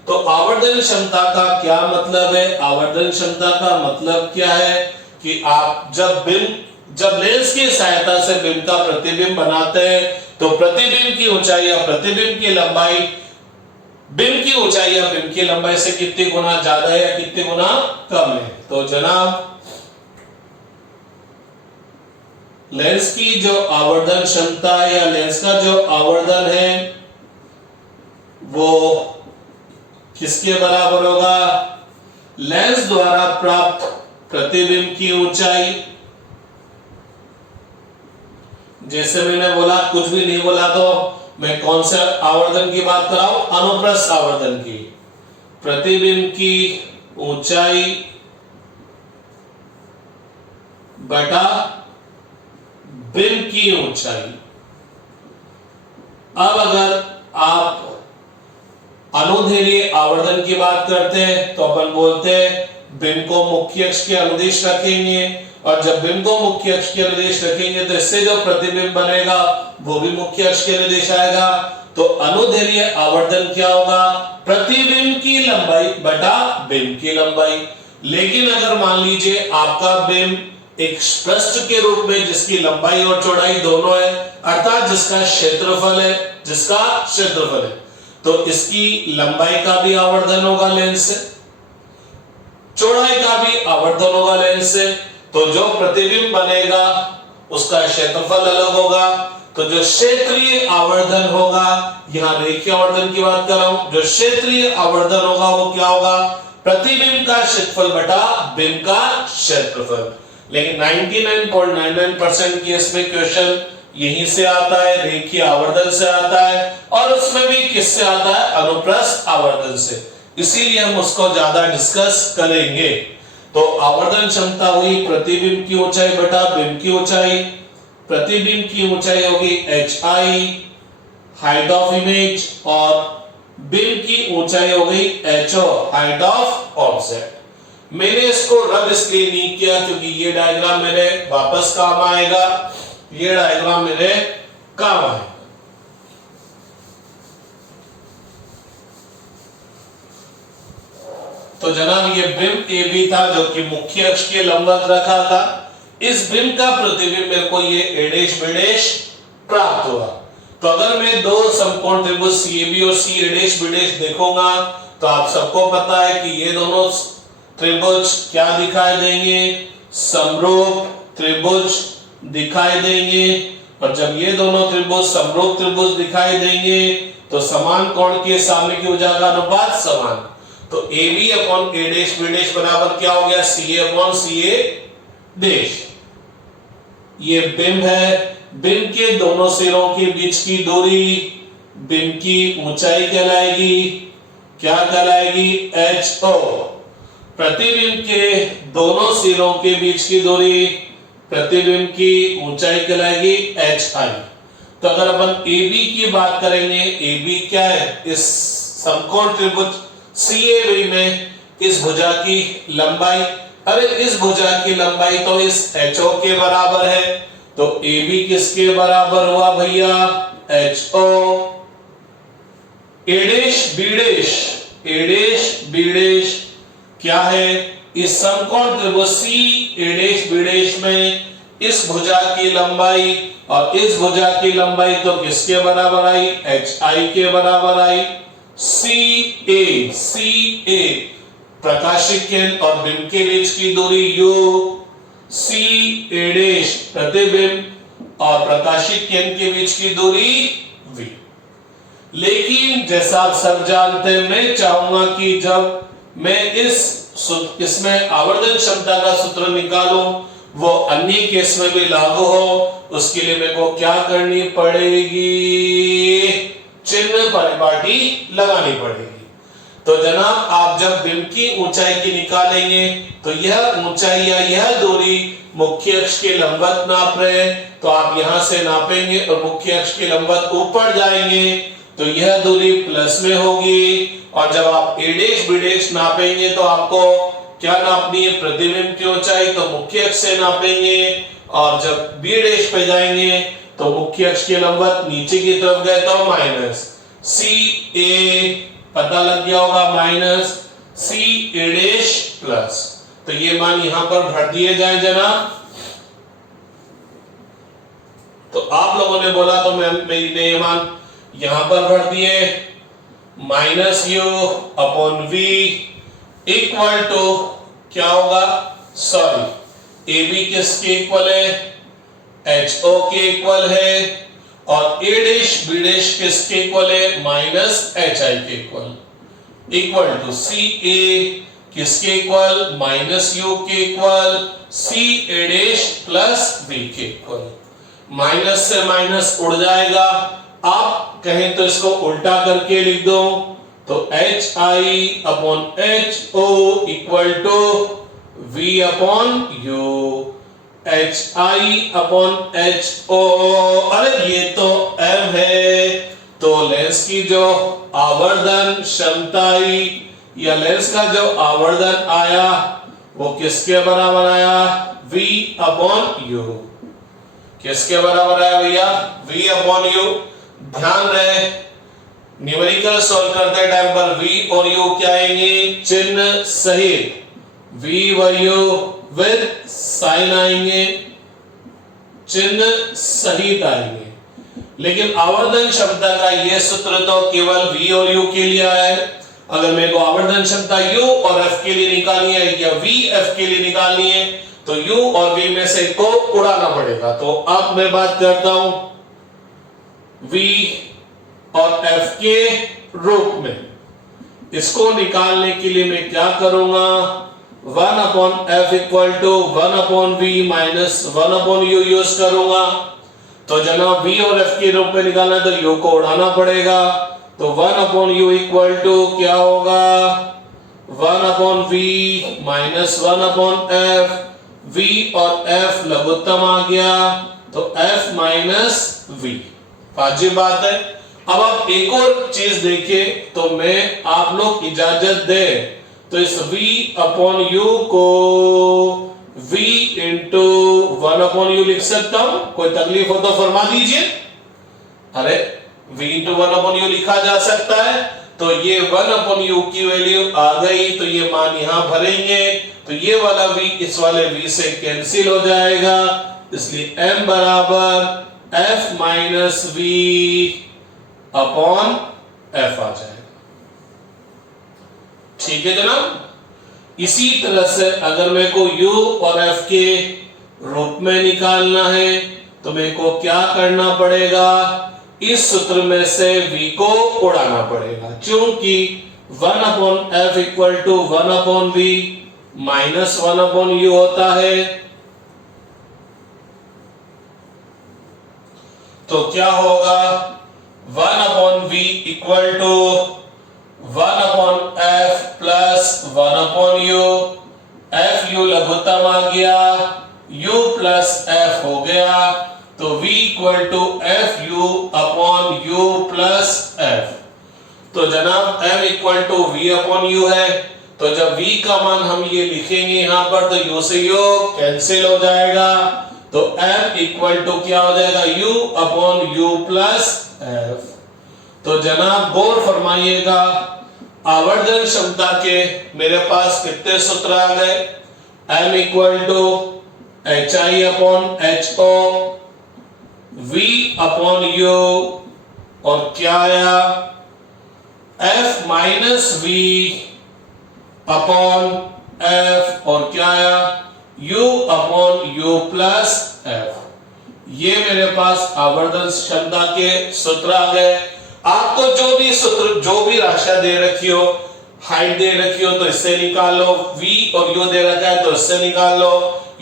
तो आवर्धन क्षमता का क्या मतलब है? आवर्धन क्षमता का मतलब क्या है कि आप जब लेंस की सहायता से बिंब का प्रतिबिंब बनाते हैं तो प्रतिबिंब की ऊंचाई या प्रतिबिंब की लंबाई बिंब की ऊंचाई या बिंब की लंबाई से कितने गुना ज्यादा है या कितने गुना कम है? तो जनाब, लेंस की जो आवर्धन क्षमता है या लेंस का जो आवर्धन है वो किसके बराबर होगा? लेंस द्वारा प्राप्त प्रतिबिंब की ऊंचाई। जैसे मैंने बोला, कुछ भी नहीं बोला तो मैं कौन से आवर्धन की बात कर रहा हूं? अनुप्रस्थ आवर्धन की। प्रतिबिंब की ऊंचाई बटा बिंब की ऊंचाई। अब अगर आप अनुदैर्घ्य आवर्धन की बात करते हैं तो अपन बोलते हैं बिंब को मुख्य अक्ष के अनुदिश रखेंगे, और जब बिंब को मुख्य अक्ष के अनुदिश रखेंगे तो इससे जो प्रतिबिंब बनेगा वो भी मुख्य अक्ष के अनुदिश आएगा। तो अनुदैर्घ्य आवर्धन क्या होगा? प्रतिबिंब की लंबाई बटा बिंब की लंबाई। लेकिन अगर मान लीजिए आपका बिंब एक पृष्ठ के रूप में जिसकी लंबाई और चौड़ाई दोनों है, अर्थात जिसका क्षेत्रफल है, तो इसकी लंबाई का भी आवर्धन होगा लेंस से, चौड़ाई का भी आवर्धन होगा लेंस से। तो जो प्रतिबिंब बनेगा उसका क्षेत्रफल अलग होगा। तो जो क्षेत्रीय आवर्धन होगा, यहां रेखीय आवर्धन की बात कर रहा हूं, जो क्षेत्रीय आवर्धन होगा वो क्या होगा? प्रतिबिंब का क्षेत्रफल बटा बिंब का क्षेत्रफल। लेकिन 99.99% केस में क्वेश्चन यहीं से आता है, रेखीय आवर्धन से आता है, और उसमें भी किससे आता है? अनुप्रस्थ आवर्धन से। इसीलिए हम उसको ज्यादा डिस्कस करेंगे। तो आवर्धन क्षमता हुई प्रतिबिंब की ऊंचाई बटा बिंब की ऊंचाई। प्रतिबिंब की ऊंचाई होगी HI, हाइट ऑफ इमेज, और बिंब की ऊंचाई हो गई HO, हाइट ऑफ ऑब्जेक्ट। मैंने इसको रब इसलिए नहीं किया क्योंकि ये डायग्राम मेरे वापस काम आएगा, ये डायग्राम मेरे काम आएगा। तो जनाब, ये बिंब AB था जो कि मुख्य अक्ष के लंबवत रखा था। इस बिंब का प्रतिबिंब मेरे को ये एडेश बिडेश प्राप्त हुआ। तो अगर मैं दो समकोण त्रिभुज CAB और CA'B देखूंगा तो आप सबको पता है कि ये दोनों त्रिभुज क्या दिखाई देंगे? समरूप त्रिभुज दिखाई देंगे। और जब ये दोनों त्रिभुज समरूप त्रिभुज दिखाई देंगे तो समान कोण के सामने की भुजा का अनुपात समान। तो AB अपॉन A' B' बराबर क्या हो गया? CA upon CA'। ये बिंब है, बिंब के दोनों सिरों के बीच की दूरी बिंब की ऊंचाई कहलाएगी। क्या कहलाएगी? HO। प्रतिबिंब के दोनों सिरों के बीच की दूरी प्रतिबिंब की ऊंचाई कहलाएगी HI। तो अगर अपन AB की बात करेंगे, AB क्या है? इस समकोण त्रिभुज CAB में इस भुजा की लंबाई, अरे इस भुजा की लंबाई तो इस HO के बराबर है। तो AB किसके बराबर हुआ भैया? HO। A' B' क्या है? इस समकोण त्रिभुज CA'B' में इस भुजा की लंबाई और इस भुजा की लंबाई तो किसके बराबर आई? HI के बराबर आई। CA प्रकाशिक केंद्र और बिंब के बीच की दूरी U, CA' प्रतिबिंब और प्रकाशिक केंद्र के बीच की दूरी V। लेकिन जैसा आप सब जानते हैं, मैं चाहूंगा कि जब मैं इसमें आवर्धन क्षमता का सूत्र निकालूं वो अन्य केस में भी लागू हो, उसके लिए मेरे को क्या करनी पड़ेगी? चिन्ह परिपाटी लगानी पड़ेगी। तो जनाब आप जब बिंब की ऊंचाई की निकालेंगे तो यह ऊंचाई या यह दूरी मुख्य अक्ष के लंबवत नाप रहे हैं, तो आप यहां से नापेंगे और मुख्य अक्ष के लंबवत ऊपर जाएंगे तो यह दूरी प्लस में होगी। और जब आप a डैश b डैश नापेंगे तो आपको क्या नापनी है, प्रतिबिंब की ऊंचाई, तो मुख्य अक्ष से नापेंगे। और जब b डैश पे जाएंगे तो मुख्य अक्ष के लंबवत नीचे की तरफ गए तो माइनस सी ए, पता लग गया होगा, minus C A dash plus. तो ये मान यहां पर भर दिए जाए जनाब। तो आप लोगों ने बोला तो मैंने ये मान यहां पर भर दिए, minus U upon V equal to क्या होगा, सॉरी ए बी किसके इक्वल है, एच ओ के इक्वल है, और ए डैश बी डैश किसके इक्वल है, माइनस एच आई के इक्वल टू सी ए किसके इक्वल, माइनस यू के equal, C A dash plus B के इक्वल। माइनस से माइनस उड़ जाएगा, आप कहें तो इसको उल्टा करके लिख दो, तो H I upon H O equal to V upon U, H I upon H O. अरे ये तो एम है, तो लेंस की जो आवर्धन क्षमता या लेंस का जो आवर्धन आया वो किसके बराबर आया, v अपॉन यू। किसके बराबर आया भैया, v अपॉन यू। ध्यान रहे न्यूमेरिकल सॉल्व करते टाइम पर v और u क्या आएंगे, चिन्ह सहित, v व u विद साइन आएंगे, चिन्ह सहित आएंगे। लेकिन आवर्धन क्षमता का यह सूत्र तो केवल v और u के लिए आया है। अगर मेरे को आवर्धन क्षमता u और f के लिए निकालनी है या v f के लिए निकालनी है तो u और v में से को उड़ाना पड़ेगा। तो अब मैं बात करता हूं v और f के रूप में, इसको निकालने के लिए मैं क्या करूंगा, 1 upon f equal to 1 upon v minus 1 upon u use करूंगा। तो जनाब v और f के रूप में निकालना है तो u को उड़ाना पड़ेगा, तो 1 अपॉन u इक्वल टू क्या होगा, 1 upon v minus 1 upon f, v और f लघुत्तम आ गया तो f माइनस v। वाजिब बात है। अब आप एक और चीज देखिए, तो मैं आप लोग इजाजत दे तो इस v अपॉन u को v इंटू 1 अपॉन u लिख सकता हूं, कोई तकलीफ हो तो फरमा दीजिए। अरे v इंटू 1 अपॉन u लिखा जा सकता है, तो ये 1 अपॉन u की वैल्यू आ गई, तो ये मान यहां भरेंगे तो ये वाला v इस वाले v से कैंसिल हो जाएगा, इसलिए m बराबर f minus v upon f आ जाएगा। ठीक है जनाब। इसी तरह से अगर मेरे को u और f के रूप में निकालना है तो मेरे को क्या करना पड़ेगा, इस सूत्र में से v को उड़ाना पड़ेगा, क्योंकि 1 upon f equal to 1 upon v minus 1 upon u होता है। तो क्या होगा, 1 upon v equal to 1 upon f plus 1 upon u, f u लघुत्तम आ गया, u प्लस f हो गया, तो v equal to f u upon u plus f। तो जनाब m equal to v upon u है, तो जब v का मान हम ये लिखेंगे यहां पर तो u से u कैंसिल हो जाएगा, तो m इक्वल टू क्या हो जाएगा, u upon u plus f। तो जनाब गौर फरमाइएगा, आवर्धन क्षमता के मेरे पास कितने सूत्र आ गए, m equal to H I upon H O, v upon u, और क्या आया, f minus v upon f, और क्या आया, u upon u plus f। ये मेरे पास आवर्धन क्षमता के सूत्र आ गए। आपको जो भी सूत्र, जो भी राशियां दे रखी हो, हाइट दे रखी हो तो इससे निकाल लो, v और u दे रखा है तो इससे निकाल लो,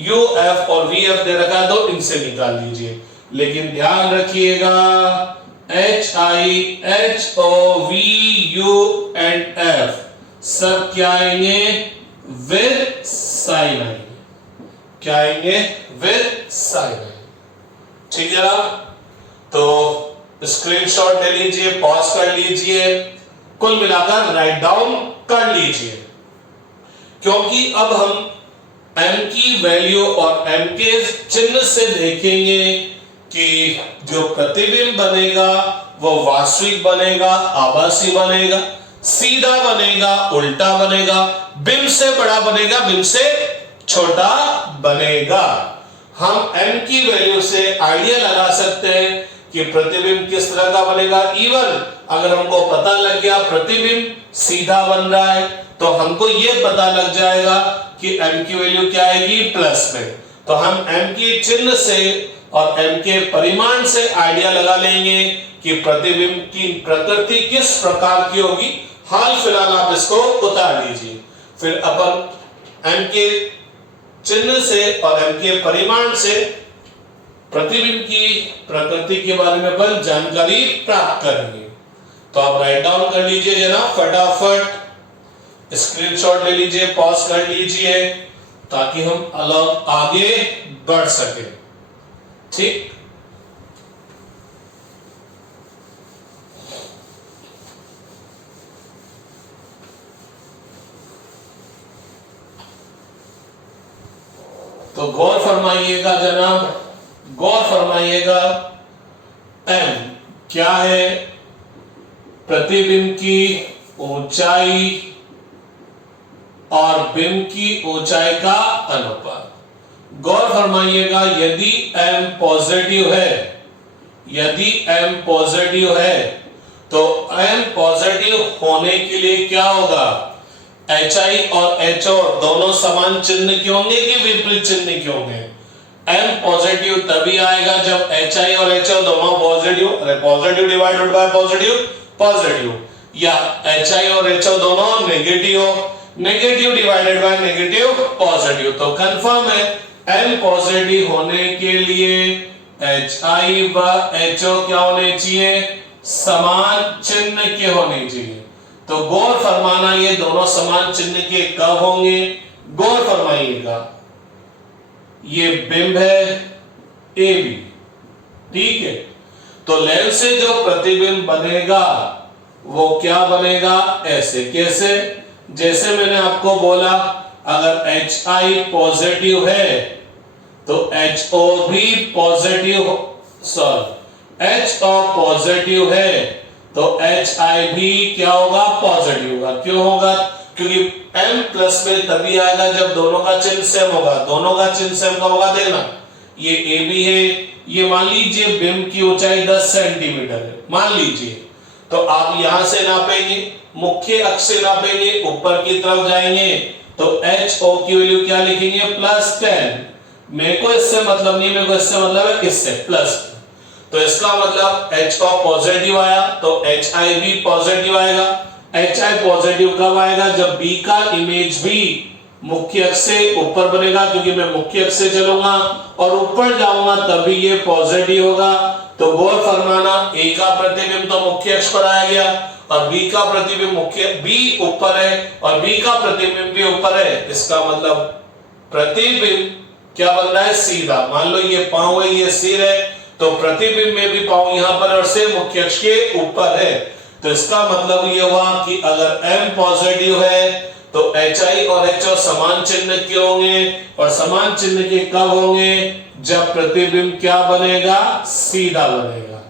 u f और v f दे रखा है तो इनसे निकाल लीजिए। लेकिन ध्यान रखिएगा, h i h o v u and f सब क्या आएंगे, विद साइन आएंगे। क्या आएंगे, विद साइन आएंगे। ठीक है ना, तो स्क्रीनशॉट ले लीजिए, पॉज कर लीजिए, कुल मिलाकर राइट डाउन कर लीजिए, क्योंकि अब हम m की वैल्यू और m के चिन्ह से देखेंगे कि जो प्रतिबिंब बनेगा वो वास्तविक बनेगा, आभासी बनेगा, सीधा बनेगा, उल्टा बनेगा, बिंब से बड़ा बनेगा, बिंब से छोटा बनेगा। हम m की वैल्यू से आइडिया लगा सकते हैं कि प्रतिबिंब किस तरह का बनेगा। इवन अगर हमको पता लग गया प्रतिबिंब सीधा बन रहा है तो हमको यह पता लग जाएगा कि m की वैल्यू क्या आएगी, प्लस में। तो हम m के चिन्ह से और m के परिमाण से आइडिया लगा लेंगे कि प्रतिबिंब की प्रकृति किस प्रकार की होगी। हाल फिलहाल आप इसको उतार लीजिए, फिर अपन m के चिन्ह से और m के परिमाण से प्रतिबिंब की प्रकृति के बारे में अपन जानकारी प्राप्त करेंगे। तो आप राइट डाउन कर लीजिए जनाब, फटाफट स्क्रीनशॉट ले लीजिए, पॉज कर लीजिए, ताकि हम अलग आगे बढ़ सके। ठीक, तो गौर फरमाइएगा जनाब, गौर फरमाइएगा। m क्या है, प्रतिबिंब की ऊंचाई और बिंब की ऊंचाई का अनुपात। गौर फरमाइएगा, यदि m पॉजिटिव है, यदि m पॉजिटिव है तो m पॉजिटिव होने के लिए क्या होगा, HI और HO दोनों समान चिन्ह के होंगे कि विपरीत चिन्ह के होंगे। m पॉजिटिव तभी आएगा जब HI और HO दोनों पॉजिटिव, अरे positive divided by positive positive, या HI और HO दोनों नेगेटिव हो, negative divided by negative positive. तो कंफर्म है m पॉजिटिव होने के लिए HI व HO क्या होने चाहिए, समान चिन्ह के होने चाहिए। तो गौर फरमाना, ये दोनों समान चिन्ह के कब होंगे, गौर फरमाइएगा। ये बिंब है AB, ठीक है, तो लेंस से जो प्रतिबिंब बनेगा वो क्या बनेगा, ऐसे। कैसे, जैसे मैंने आपको बोला, अगर HI पॉजिटिव है तो HO भी पॉजिटिव, सॉरी HO पॉजिटिव है तो HI भी क्या होगा, पॉजिटिव होगा। क्यों होगा, क्योंकि m प्लस में तभी आएगा जब दोनों का चिन्ह सेम होगा। दोनों का चिन्ह सेम का होगा, देखना ये AB है, ये मान लीजिए बिंब की ऊंचाई 10 सेंटीमीटर है, मान लीजिए। तो आप यहां से नापेंगे, मुख्य अक्ष से नापेंगे, ऊपर की तरफ जाएंगे तो HO की वैल्यू क्या लिखेंगे, +10। मेरे को इससे मतलब नहीं, मेरे को इससे मतलब है इससे प्लस। तो इसका मतलब HO पॉजिटिव आया तो HI भी पॉजिटिव आएगा। HI पॉजिटिव कब आएगा, जब B का इमेज भी मुख्य अक्ष से ऊपर बनेगा, क्योंकि मैं मुख्य अक्ष से चलूंगा और ऊपर जाऊंगा तभी ये पॉजिटिव होगा। तो गौर फरमाना, A का प्रतिबिंब तो मुख्य अक्ष पर आ गया और B का प्रतिबिंब मुख्य B ऊपर है और B का प्रतिबिंब भी ऊपर है। इसका मतलब प्रतिबिंब क्या बन रहा है, सीधा। मान लो ये पांव है, ये सिर है, तो प्रतिबिंब में भी पांव यहां पर और सिर मुख्य अक्ष के ऊपर है। तो इसका मतलब ये हुआ कि अगर m पॉजिटिव है तो HI और HO समान चिन्ह के होंगे, और समान चिन्ह के कब होंगे, जब प्रतिबिंब क्या बनेगा, सीधा बनेगा।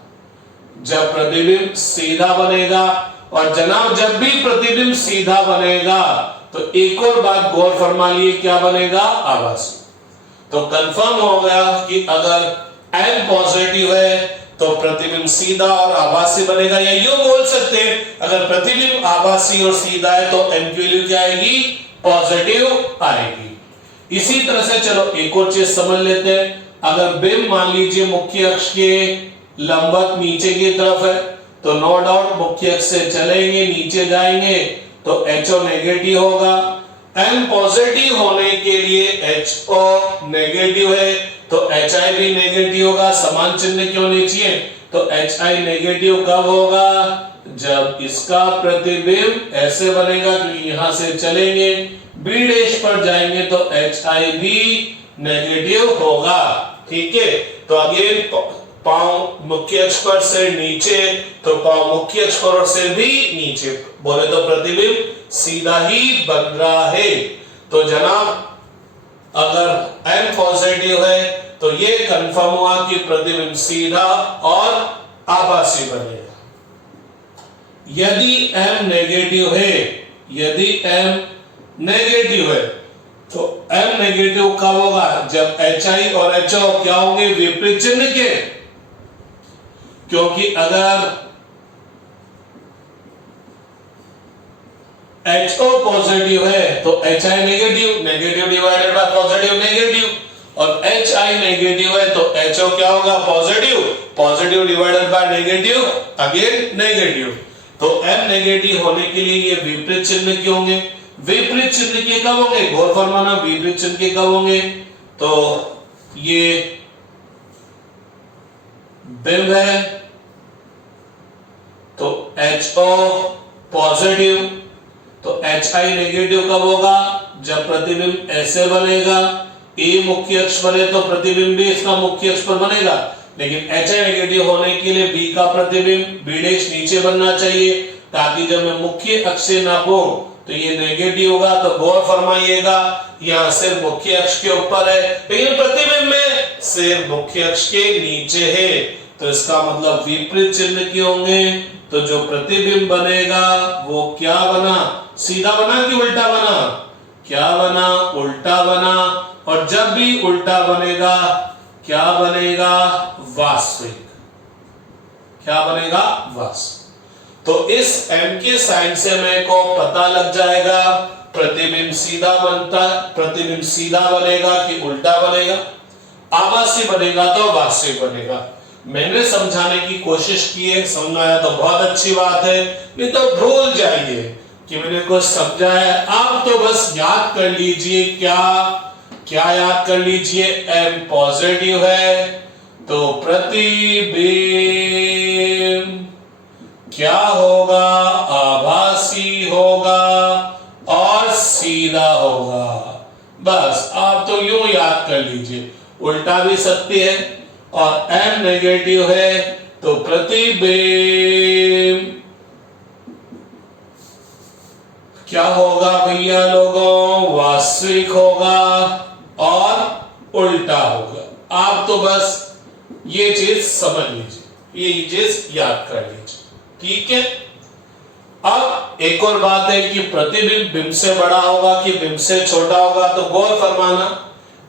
जब प्रतिबिंब सीधा बनेगा, और जनाब जब भी प्रतिबिंब सीधा बनेगा तो एक और बात गौर फरमा लिए, क्या बनेगा, आभासी। तो कंफर्म हो गया कि अगर m पॉजिटिव है तो प्रतिबिंब सीधा और आभासी बनेगा। या यूं बोल सकते हैं, अगर प्रतिबिंब आभासी और सीधा है तो m की वैल्यू क्या आएगी, पॉजिटिव आएगी। इसी तरह से चलो एक और चीज समझ लेते हैं। अगर बिंब मान लीजिए मुख्य अक्ष के लंबवत नीचे की तरफ है तो नो डाउट मुख्य अक्ष से चलेंगे, नीचे जाएंगे तो HO नेगेटिव होगा। m पॉजिटिव होने के लिए HO नेगेटिव है तो HI भी नेगेटिव होगा, समान चिन्ह क्यों होने चाहिए। तो HI नेगेटिव कब होगा, जब इसका प्रतिबिंब ऐसे बनेगा क्योंकि यहां से चलेंगे बी डैश पर जाएंगे तो एच आई भी नेगेटिव होगा। ठीक है, तो अगेन पांव मुख्य अक्ष पर से नीचे, तो पांव मुख्य अक्ष पर और सिर भी नीचे, बोले तो प्रतिबिंब सीधा ही बन रहा है। तो जनाब अगर m पॉजिटिव है तो ये कंफर्म हुआ कि प्रतिबिंब सीधा और आभासी बनेगा। यदि m नेगेटिव है, यदि m नेगेटिव है तो m नेगेटिव कब होगा? जब hi और ho क्या होंगे? विपरीत चिन्ह के। क्योंकि अगर HO पॉजिटिव है तो HI negative, negative divided by positive negative, और HI नेगेटिव है तो HO क्या होगा? Positive, positive divided by negative again negative. तो M नेगेटिव होने के लिए ये विपरीत चिन्ह के होंगे। विपरीत चिन्ह के कब होंगे? गौर फरमाना, विपरीत चिन्ह के कब होंगे? तो ये बिंब है तो HO पॉजिटिव, तो HI नेगेटिव कब होगा? जब प्रतिबिंब ऐसे बनेगा, A मुख्य अक्ष पर है तो प्रतिबिंब भी इसका मुख्य अक्ष पर बनेगा, लेकिन HI नेगेटिव होने के लिए B का प्रतिबिंब B डैश नीचे बनना चाहिए, ताकि जब मैं मुख्य अक्ष से नापूं तो ये नेगेटिव होगा। तो गौर फरमाइएगा, यहाँ सिर मुख्य अक्ष के ऊपर है लेकिन प्रतिबिंब में सिर मुख्य अक्ष के नीचे है, तो इसका मतलब विपरीत चिन्ह के होंगे। तो जो प्रतिबिंब बनेगा वो क्या बना? सीधा बना कि उल्टा बना? क्या बना? उल्टा बना। और जब भी उल्टा बनेगा क्या बनेगा? वास्तविक। क्या बनेगा? वास्तविक। तो इस m के साइन से मेरे को पता लग जाएगा प्रतिबिंब सीधा बनता, प्रतिबिंब सीधा बनेगा कि उल्टा बनेगा, आभासी बनेगा तो वास्तविक बनेगा। मैंने समझाने की कोशिश की है, समझ आया तो बहुत अच्छी बात है, नहीं तो भूल जाइए कि मैंने कुछ समझाया। आप तो बस याद कर लीजिए, क्या याद कर लीजिए? m पॉजिटिव है तो प्रतिबिंब क्या होगा? आभासी होगा और सीधा होगा। बस आप तो यूं याद कर लीजिए। उल्टा भी सत्य है और m नेगेटिव है तो प्रतिबिंब क्या होगा भैया लोगों? वास्तविक होगा और उल्टा होगा। आप तो बस ये चीज समझ लीजिए, ये चीज याद कर लीजिए। ठीक है, अब एक और बात है कि प्रतिबिंब बिंब से बड़ा होगा कि बिंब से छोटा होगा। तो गौर फरमाना,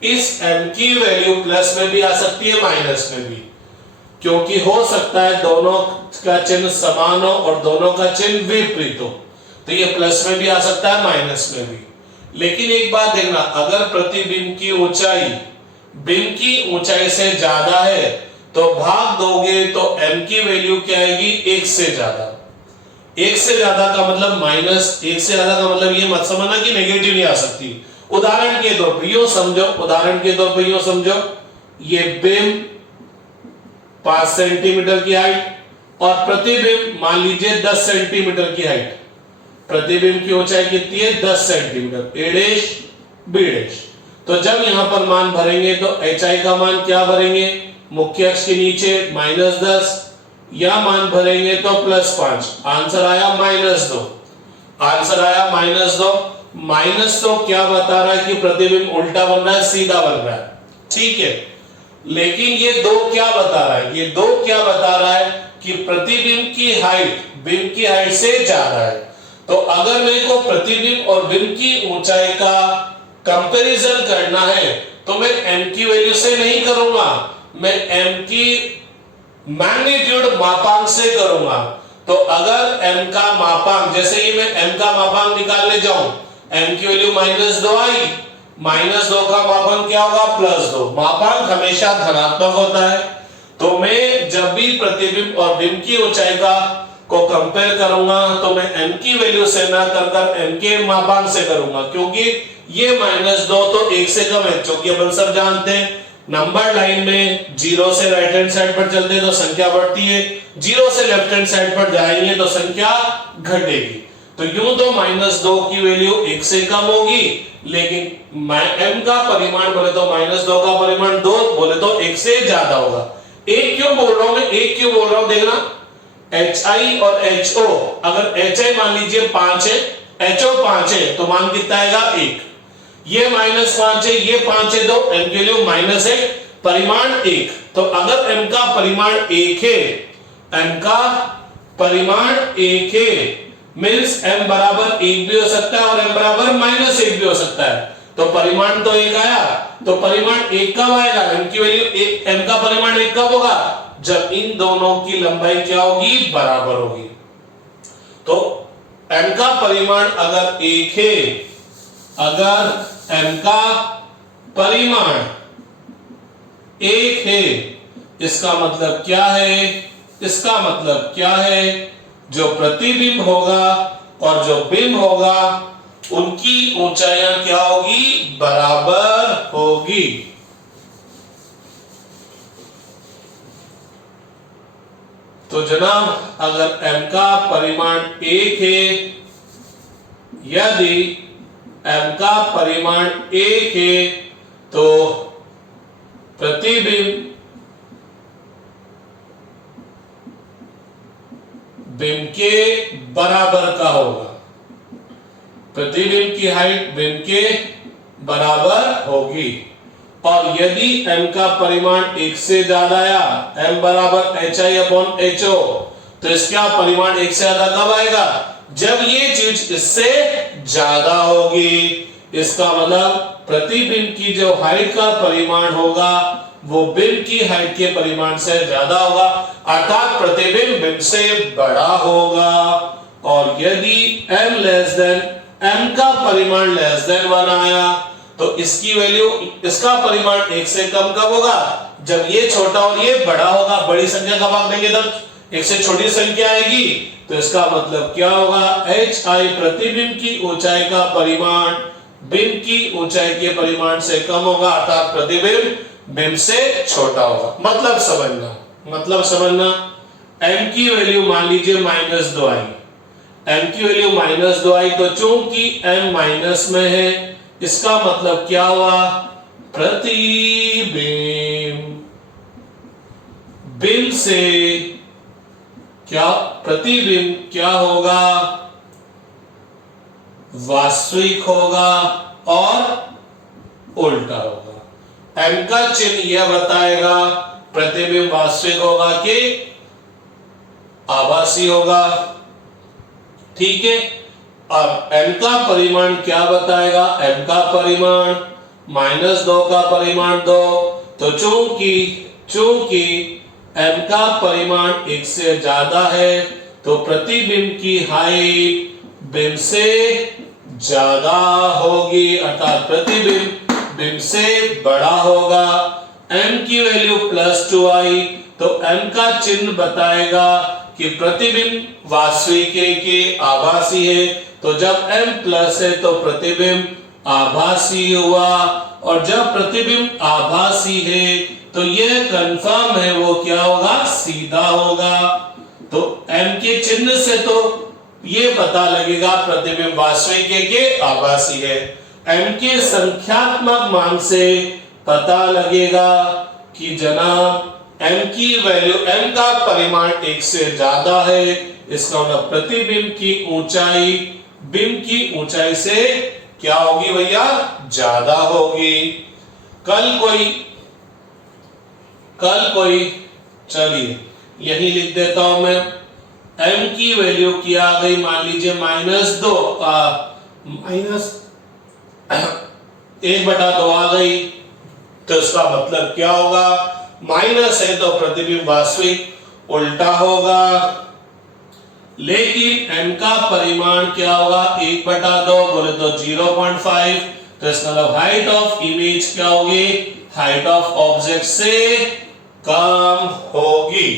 इस m की वैल्यू प्लस में भी आ सकती है, माइनस में भी, क्योंकि हो सकता है दोनों का चिन्ह समान हो और दोनों का चिन्ह विपरीत हो, तो ये प्लस में भी आ सकता है, माइनस में भी। लेकिन एक बात देखना, अगर प्रतिबिंब की ऊंचाई बिंब की ऊंचाई से ज्यादा है तो भाग दोगे तो m की वैल्यू क्या आएगी? 1 से ज्यादा। 1 से ज्यादा का मतलब माइनस, 1 से ज्यादा का मतलब ये मत समझना कि नेगेटिव नहीं आ सकती। उदाहरण के तौर पर यूं समझो, उदाहरण के तौर पर यूं समझो, ये बिंब 5 सेंटीमीटर की हाइट और प्रतिबिंब मान लीजिए 10 सेंटीमीटर की हाइट। प्रतिबिंब की ऊंचाई कितनी है? 10 centimetre, A dash B dash. तो जब यहां पर मान भरेंगे तो HI का मान क्या भरेंगे? मुख्य अक्ष के नीचे -10, या मान भरेंगे तो +5। आंसर आया -2। आंसर आया -2। -2 क्या बता रहा है? कि प्रतिबिंब उल्टा बन रहा है, सीधा बन रहा है। ठीक है, लेकिन ये 2 क्या बता रहा है? ये 2 क्या बता रहा है? कि प्रतिबिंब की हाइट बिंब की हाइट से ज्यादा है। तो अगर मेरे को प्रतिबिंब और बिंब की ऊंचाई का कंपैरिजन करना है तो मैं m की वैल्यू से नहीं करूंगा, मैं m की मैग्नीट्यूड मापांक से करूंगा। तो अगर m का मापांक, जैसे ही मैं m का मापांक निकालने जाऊं, m की वैल्यू -2 आई, -2 का मापांक क्या होगा? +2। मापांक हमेशा धनात्मक होता है। तो मैं जब भी प्रतिबिंब और बिंब की ऊंचाई का को कंपेयर करूंगा तो मैं m की वैल्यू से ना कर m के मापांक से करूंगा, क्योंकि ये -2 तो 1 से कम है, क्योंकि अपन सब जानते हैं नंबर लाइन में 0 से राइट हैंड साइड पर चलते हैं तो संख्या बढ़ती है, 0 से लेफ्ट हैंड साइड पर जाएंगे तो संख्या घटेगी। तो यूं तो -2 की वैल्यू 1 से कम होगी, लेकिन m का परिमाण बोले तो -2 का परिमाण 2 बोले तो 1 से ज्यादा होगा। एक क्यों बोल रहा हूं मैं, एक क्यों बोल रहा हूं देखना, HI और HO, अगर HI मान लीजिए 5 है, HO 5 है तो मान कितना आएगा 1, ये -5 है, ये 5 है, तो m की वैल्यू -1, परिमाण 1। तो अगर m का परिमाण 1 है, m का परिमाण 1 है, मींस m बराबर 1 भी हो सकता है और m बराबर -1 भी हो सकता है, तो परिमाण तो 1 आया। तो परिमाण 1 कब आएगा, m की वैल्यू m का परिमाण 1 कब होगा, जब इन दोनों की लंबाई क्या होगी, बराबर होगी। तो m का परिमाण अगर 1 है, अगर m का परिमाण 1 है, इसका मतलब क्या है, इसका मतलब क्या है, जो प्रतिबिंब होगा और जो बिंब होगा उनकी ऊंचाइयां क्या होगी, बराबर होगी। तो जनाब अगर m का परिमाण 1 है, यदि m का परिमाण 1 है तो प्रतिबिंब बिंब के बराबर का होगा, प्रतिबिंब की हाइट बिंब के बराबर होगी। और यदि m का परिमाण 1 से ज्यादा आया, m बराबर HI/HO, तो इसका परिमाण 1 से ज्यादा कब आएगा, जब ये चीज इससे ज्यादा होगी। इसका मतलब प्रतिबिंब की जो हाइट का परिमाण होगा वो बिंब की हाइट के परिमाण से ज्यादा होगा, अर्थात प्रतिबिंब बिंब से बड़ा होगा। और यदि m का परिमाण <1 आया तो इसकी वैल्यू, इसका परिमाण 1 से कम कब होगा, जब ये छोटा और ये बड़ा होगा। बड़ी संख्या का भाग देंगे तब 1 से छोटी संख्या आएगी, तो इसका मतलब क्या होगा, HI प्रतिबिंब की ऊंचाई का परिमाण बिंब की ऊंचाई के परिमाण से कम होगा, अर्थात प्रतिबिंब बिंब से छोटा होगा। मतलब समझना, m की वैल्यू मान लीजिए -2 आई, m की वैल्यू -2 आई, तो चूंकि m माइनस में है, इसका मतलब क्या हुआ, प्रतिबिंब बिंब से क्या, प्रतिबिंब क्या होगा, वास्तविक होगा और उल्टा होगा। m का चिन्ह यह बताएगा प्रतिबिंब वास्तविक होगा कि आभासी होगा, ठीक है। अब m का परिमाण क्या बताएगा, m का परिमाण -2 का परिमाण 2, तो चूंकि m का परिमाण 1 से ज्यादा है तो प्रतिबिंब की हाइट बिंब से ज्यादा होगी, अर्थात प्रतिबिंब बिंब से बड़ा होगा। m की वैल्यू +2 आई, तो m का चिन्ह बताएगा कि प्रतिबिंब वास्तविक है कि आभासी है, तो जब m प्लस है तो प्रतिबिंब आभासी हुआ, और जब प्रतिबिंब आभासी है तो यह कंफर्म है वो क्या होगा, सीधा होगा। तो m के चिन्ह से तो ये पता लगेगा प्रतिबिंब वास्तविक है कि आभासी है। m के संख्यात्मक मान से पता लगेगा कि जनाब m की वैल्यू, m का परिमाण 1 से ज्यादा है, इसका मतलब प्रतिबिंब की ऊंचाई बिंब की ऊंचाई से क्या होगी भैया, ज्यादा होगी। कल कोई चलिए यही लिख देता हूं मैं, m की वैल्यू की आ गई मान लीजिए -2, -1/2 आ गई, तो इसका मतलब क्या होगा, माइनस है तो प्रतिबिंब वास्तविक उल्टा होगा। लेकिन m का परिमाण क्या होगा, 1/2 बोले तो 0.5, तो इसका मतलब हाइट ऑफ इमेज क्या होगी, हाइट ऑफ ऑब्जेक्ट से कम होगी,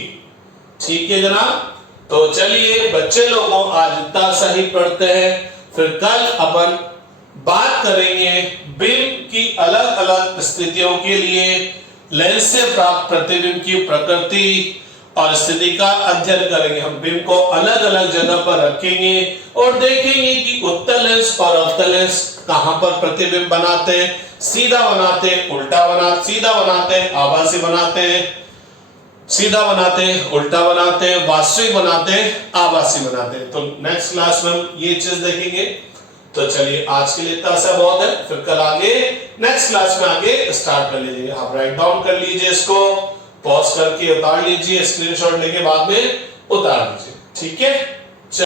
ठीक है जनाब। तो चलिए बच्चे लोगों आज इतना सही पढ़ते हैं, फिर कल अपन बात करेंगे बिंब की अलग अलग स्थितियों के लिए लेंस से प्राप्त प्रतिबिंब की प्रकृति और स्थिति का अध्ययन करेंगे। हम बिंब को अलग अलग जगह पर रखेंगे और देखेंगे कि उत्तल लेंस और अवतल लेंस कहां पर प्रतिबिंब बनाते हैं, सीधा बनाते हैं, उल्टा बनाते, सीधा बनाते हैं, आभासी बनाते हैं, सीधा बनाते हैं, उल्टा बनाते हैं, वास्तविक बनाते हैं, आभासी बनाते हैं। तो नेक्स्ट क्लास में हम ये चीज देखेंगे। तो चलिए आज के लिए इतना सा बहुत है, फिर कल आगे नेक्स्ट क्लास में आगे स्टार्ट कर लीजिए। आप राइट डाउन कर लीजिए, इसको पॉज करके उतार लीजिए, स्क्रीनशॉट लेके बाद में उतार लीजिए, ठीक है।